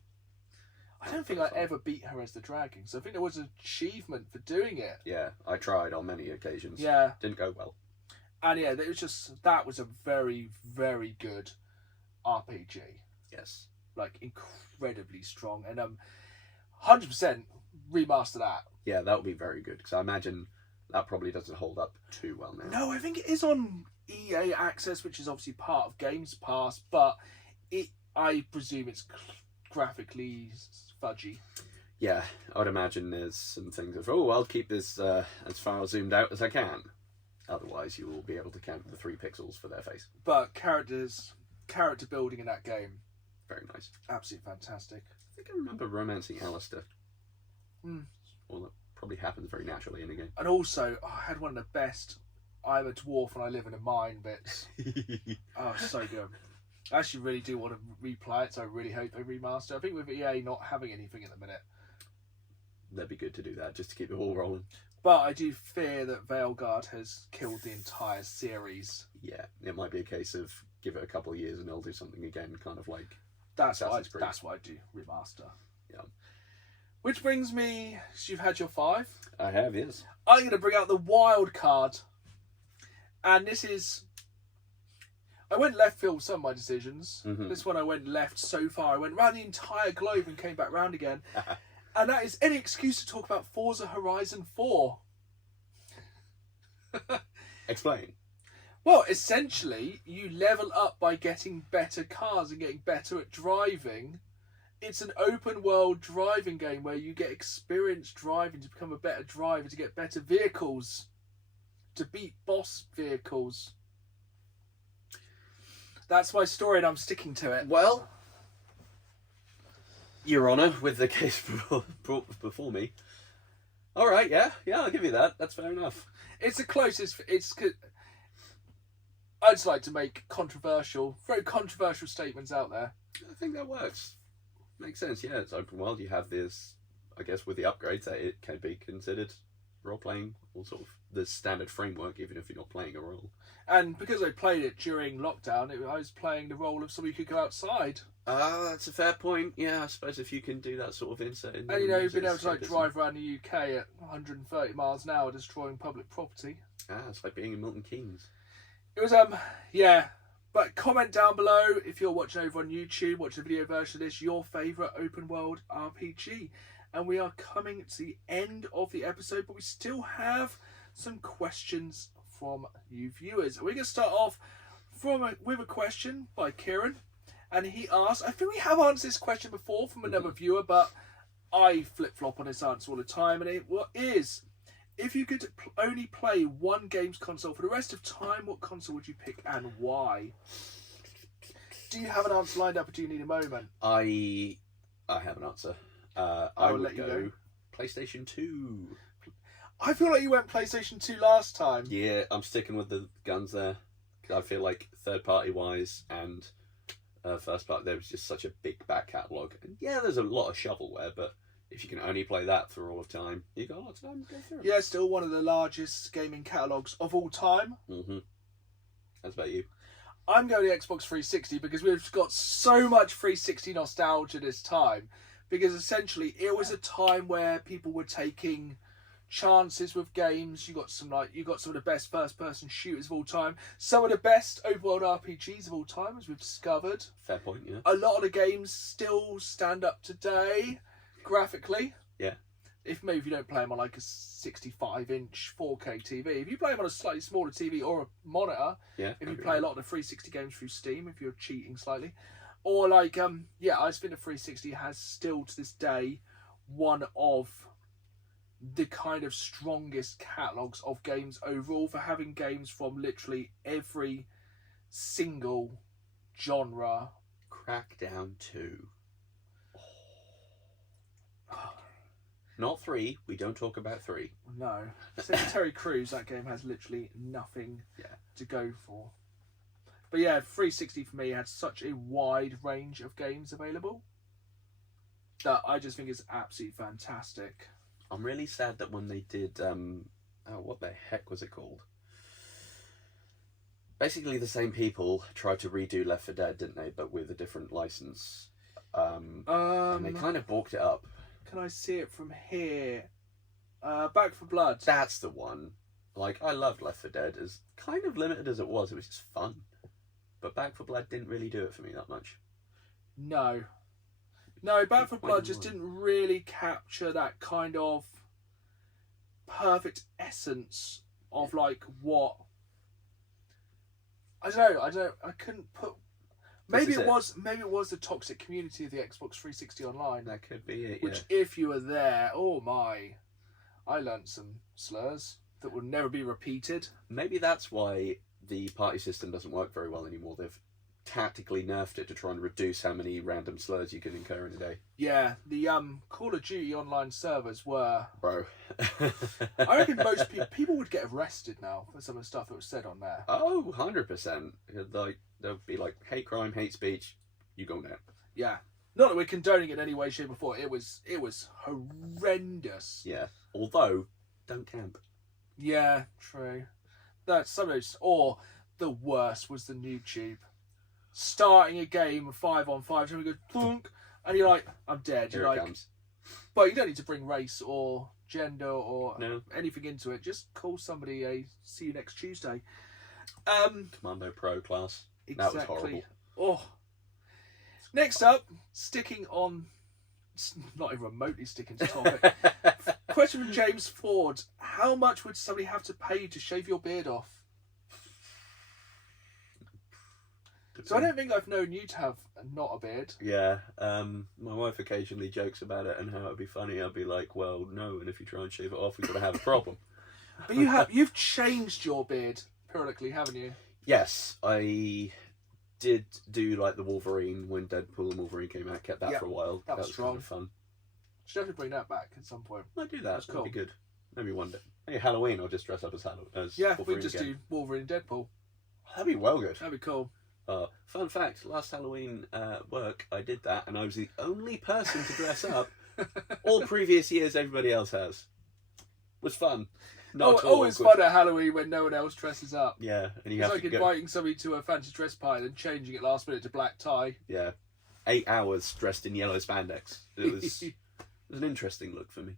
I don't think I ever beat her as the dragon, so I think there was an achievement for doing it. Yeah, I tried on many occasions. Yeah. Didn't go well. And yeah, that was a very, very good RPG. Yes. Like, incredibly strong. And 100% remaster that. Yeah, that would be very good, because I imagine that probably doesn't hold up too well now. No, I think it is on EA Access, which is obviously part of Games Pass, but I presume it's graphically fudgy. Yeah, I would imagine there's some things of, I'll keep this as far zoomed out as I can. Otherwise, you will be able to count the 3 pixels for their face. But character building in that game, very nice. Absolutely fantastic. I think I remember romancing Alistair. Mm. Well, that probably happens very naturally in a game. And also, I had one of the best I'm a dwarf and I live in a mine bits. Oh, so good. I actually really do want to replay it, so I really hope they remaster. I think with EA not having anything at the minute, that'd be good to do that, just to keep the ball rolling. But I do fear that Veilguard has killed the entire series. Yeah, it might be a case of give it a couple of years and they'll do something again, kind of like that's what I do, remaster. Yeah. Which brings me, so you've had your 5. I have, yes. I'm going to bring out the wild card. And this is... I went left field with some of my decisions. Mm-hmm. This one I went left so far. I went round the entire globe and came back round again. And that is any excuse to talk about Forza Horizon 4. Explain. Well, essentially, you level up by getting better cars and getting better at driving. It's an open world driving game where you get experience driving to become a better driver, to get better vehicles, to beat boss vehicles. That's my story and I'm sticking to it. Well, Your Honour, with the case before me. Alright, yeah, I'll give you that. That's fair enough. It's the closest... I'd just like to make very controversial statements out there. I think that works. Makes sense, yeah. It's open world. You have this, I guess, with the upgrades, that it can be considered role-playing, or sort of the standard framework, even if you're not playing a role. And because I played it during lockdown, I was playing the role of somebody who could go outside. That's a fair point. Yeah, I suppose if you can do that sort of insert in... And, being able to drive around the UK at 130 miles an hour destroying public property. It's like being in Milton Keynes. It was, yeah. But comment down below, if you're watching over on YouTube, watch the video version of this, your favourite open world RPG. And we are coming to the end of the episode, but we still have some questions from you viewers. We're going to start off with a question by Kieran. And he asked, I think we have answered this question before from another viewer, but I flip-flop on this answer all the time. And it is, if you could only play one games console for the rest of time, what console would you pick and why? Do you have an answer lined up or do you need a moment? I have an answer. I would go PlayStation 2. I feel like you went PlayStation 2 last time. Yeah, I'm sticking with the guns there. I feel like third-party wise and first part, there was just such a big back catalogue. And yeah, there's a lot of shovelware, but if you can only play that for all of time, you got a lot of time to go through it. Yeah, still one of the largest gaming catalogues of all time. Mm-hmm. How's about you? I'm going to Xbox 360 because we've got so much 360 nostalgia this time. Because essentially, it was a time where people were taking chances with games. You got some of the best first-person shooters of all time. Some of the best open-world RPGs of all time, as we've discovered. Fair point, yeah. A lot of the games still stand up today, graphically. Yeah. If maybe you don't play them on like a 65-inch 4K TV. If you play them on a slightly smaller TV or a monitor, yeah, if you play a lot of the 360 games through Steam, if you're cheating slightly. Or like, I just think the 360 has still to this day one of the kind of strongest catalogues of games overall, for having games from literally every single genre. Crackdown 2. Not 3. We don't talk about 3. No. Since Terry Crews, that game has literally nothing to go for. But yeah, 360 for me had such a wide range of games available that I just think is absolutely fantastic. I'm really sad that when they did what the heck was it called? Basically, the same people tried to redo Left 4 Dead, didn't they? But with a different license. And they kind of balked it up. Can I see it from here? Back 4 Blood. That's the one. Like, I loved Left 4 Dead, as kind of limited as it was just fun. But Back 4 Blood didn't really do it for me that much. No, Back 4 Blood just didn't really capture that kind of perfect essence of like what. I don't know. I couldn't put. Maybe it was the toxic community of the Xbox 360 Online. That could be it. Which, if you were there, oh my, I learnt some slurs that will never be repeated. Maybe that's why the party system doesn't work very well anymore. They've tactically nerfed it to try and reduce how many random slurs you can incur in a day. Yeah, the Call of Duty Online servers were. Bro. I reckon most people would get arrested now for some of the stuff that was said on there. Oh, 100%. Like, they'll be like, hate crime, hate speech, you go now. Yeah. Not that we're condoning it in any way, shape or form. It was horrendous. Yeah. Although, don't camp. Yeah, true. That's some of those. Or the worst was the noob tube. Starting a game of 5-on-5, and we go thunk, and you're like, I'm dead. Here You're it like, comes. but you don't need to bring race or gender or No. anything into it. Just call somebody a see you next Tuesday. Commando Pro class. Exactly. That was horrible. Oh. Next up, sticking on, not even remotely sticking to topic. Question from James Ford: how much would somebody have to pay you to shave your beard off? So I don't think I've known you to have not a beard. Yeah, my wife occasionally jokes about it and how it'd be funny. I'd be like, well, no, and if you try and shave it off, we're gonna have a problem. But you've changed your beard periodically, haven't you? Yes, I did do like the Wolverine when Deadpool and Wolverine came out. Kept that for a while. That was strong. Kind of fun. Should definitely bring that back at some point. I'd do that. That's That'd cool. be good. Maybe one day. Maybe Halloween. I'll just dress up as we Wolverine just again. do Wolverine and Deadpool. That'd be well good. That'd be cool. Fun fact, last Halloween work, I did that, and I was the only person to dress up. All previous years, everybody else has. Was fun. Always fun at Halloween when no one else dresses up. Yeah, and you It's have like to inviting somebody to a fancy dress party and changing it last minute to black tie. Yeah, 8 hours dressed in yellow spandex. It was an interesting look for me.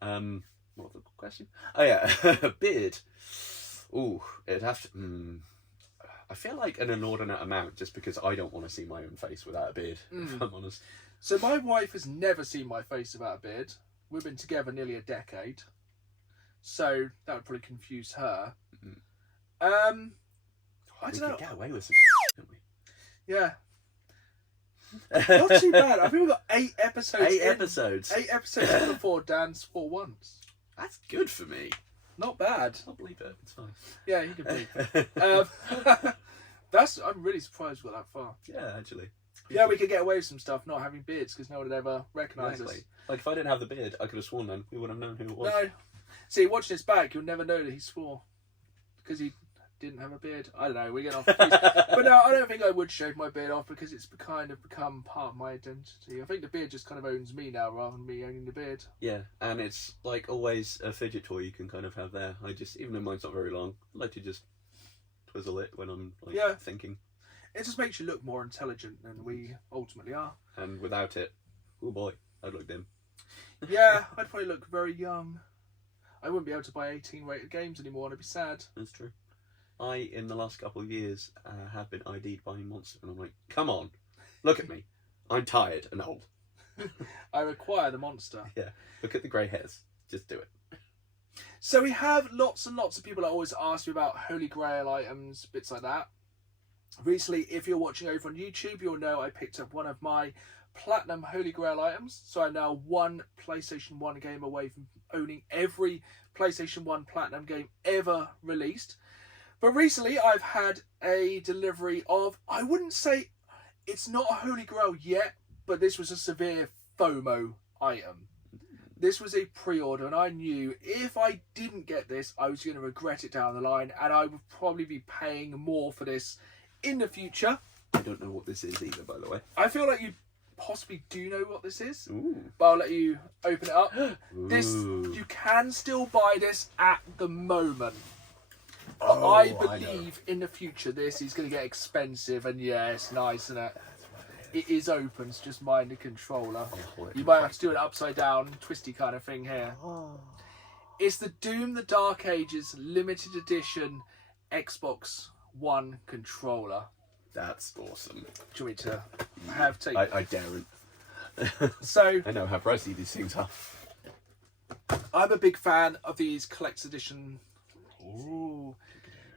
What was the question? Oh yeah, beard. Ooh, it'd have to. I feel like an inordinate amount just because I don't want to see my own face without a beard, if I'm honest. So my wife has never seen my face without a beard. We've been together nearly a decade. So that would probably confuse her. I don't know. Could get away with some, couldn't we? Yeah. Not too bad. I think we've got 8 episodes. 8 episodes. 8 episodes before Dan's 4 once. That's good for me. Not bad. I'll believe it. It's fine. Yeah, you can believe it. I'm really surprised we got that far. Yeah, actually. Yeah, we could get away with some stuff not having beards because no one would ever recognise us. Like, if I didn't have the beard, I could have sworn then we would have known who it was. No. See, watching this back, you'll never know that he swore because he didn't have a beard. I don't know. We're getting off the piece. But no, I don't think I would shave my beard off because it's kind of become part of my identity. I think the beard just kind of owns me now rather than me owning the beard. Yeah, and it's like always a fidget toy you can kind of have there. I just, even though mine's not very long, I like to just twizzle it when I'm thinking. It just makes you look more intelligent than we ultimately are. And without it, oh boy, I'd look dim. Yeah, I'd probably look very young. I wouldn't be able to buy 18 rated games anymore and I'd be sad. That's true. I, in the last couple of years, have been ID'd by Monster, and I'm like, come on, look at me. I'm tired and old. I require the monster. Yeah, look at the grey hairs. Just do it. So we have lots and lots of people that always ask me about Holy Grail items, bits like that. Recently, if you're watching over on YouTube, you'll know I picked up one of my Platinum Holy Grail items. So I'm now 1 PlayStation 1 game away from owning every PlayStation 1 Platinum game ever released. But recently, I've had a delivery of, I wouldn't say it's not a Holy Grail yet, but this was a severe FOMO item. This was a pre-order, and I knew if I didn't get this, I was going to regret it down the line, and I would probably be paying more for this in the future. I don't know what this is either, by the way. I feel like you'd possibly do know what this is, Ooh. but I'll let you open it up. This, Ooh. you can still buy this at the moment. Oh, I believe in the future this is going to get expensive, and yeah, it's nice, isn't it? It is open, so just mind the controller. You might have to do an upside down, twisty kind of thing here. Oh. It's the Doom the Dark Ages limited edition Xbox One controller. That's awesome. Do you want me to have taken? I daren't. So I know how pricey these things are. I'm a big fan of these collector's edition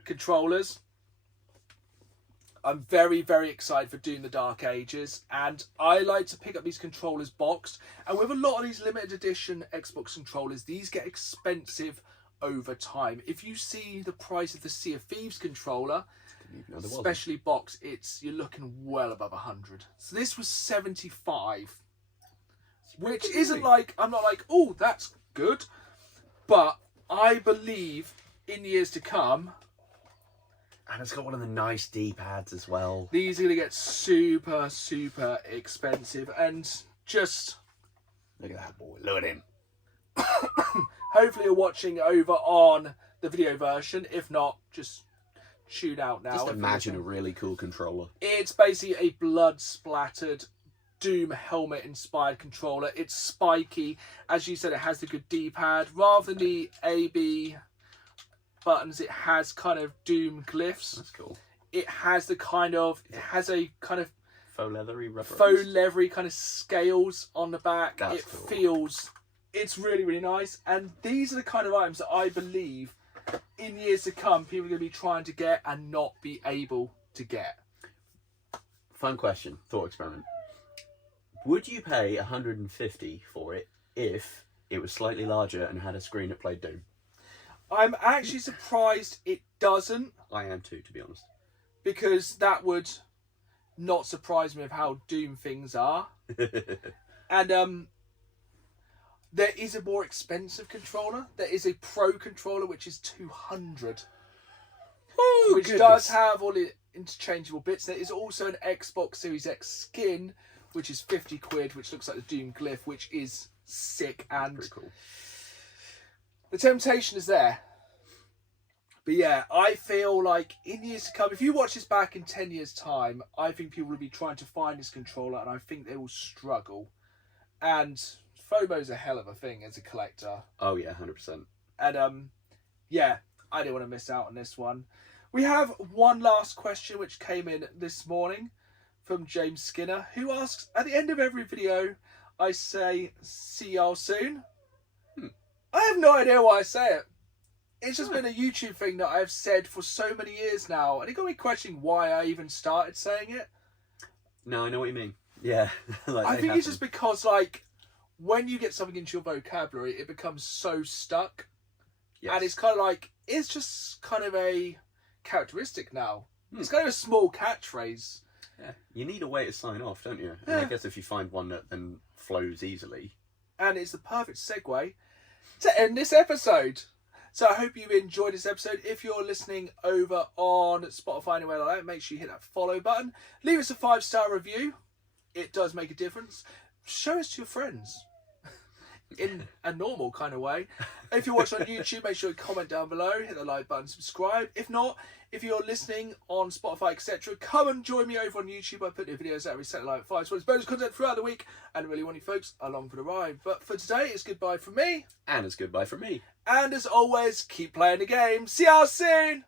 controllers. I'm very, very excited for Doom the Dark Ages, and I like to pick up these controllers boxed. And with a lot of these limited edition Xbox controllers, these get expensive over time. If you see the price of the Sea of Thieves controller, especially boxed, you're looking well above 100. So this was 75, which isn't like, I'm not like, oh, that's good, but I believe in years to come. And it's got one of the nice D-pads as well. These are going to get super, super expensive. And just... Look at that boy. Look at him. Hopefully you're watching over on the video version. If not, just tune out now. Just imagine a really cool controller. It's basically a blood-splattered Doom helmet-inspired controller. It's spiky. As you said, it has the good D-pad. Rather than the A-B... buttons, it has kind of Doom glyphs. That's cool. It has a kind of faux leathery kind of scales on the back. That's it cool. It's really, really nice. And these are the kind of items that I believe in years to come people are going to be trying to get and not be able to get. Fun question, thought experiment. Would you pay 150 for it if it was slightly larger and had a screen that played Doom? I'm actually surprised it doesn't. I am too, to be honest. Because that would not surprise me of how Doom things are. And there is a more expensive controller. There is a Pro controller, which is 200. Oh, which does have all the interchangeable bits. There is also an Xbox Series X skin, which is 50 quid, which looks like the Doom glyph, which is sick. And pretty cool. The temptation is there. But yeah, I feel like in years to come, if you watch this back in 10 years' time, I think people will be trying to find this controller, and I think they will struggle. And FOMO's a hell of a thing as a collector. Oh yeah, 100%. And yeah, I didn't want to miss out on this one. We have one last question which came in this morning from James Skinner, who asks, at the end of every video, I say, see y'all soon. I have no idea why I say it. It's just been a YouTube thing that I've said for so many years now, and it got me questioning why I even started saying it. No, I know what you mean. Yeah. I think it's just because, like, when you get something into your vocabulary, it becomes so stuck. Yes. And it's kind of like, it's just kind of a characteristic now. It's kind of a small catchphrase. Yeah. You need a way to sign off, don't you? And I guess if you find one that then flows easily. And it's the perfect segue to end this episode. So I hope you enjoyed this episode. If you're listening over on Spotify, anywhere like that, make sure you hit that follow button. Leave us a 5-star review. It does make a difference. Show us to your friends in a normal kind of way. If you're watching on YouTube, make sure you comment down below, hit the like button, subscribe. If not, if you're listening on Spotify, etc., come and join me over on YouTube. I put new videos out every Saturday night at 5. So it's bonus content throughout the week, and I really want you folks along for the ride. But for today, it's goodbye from me. And it's goodbye from me. And as always, keep playing the game. See y'all soon!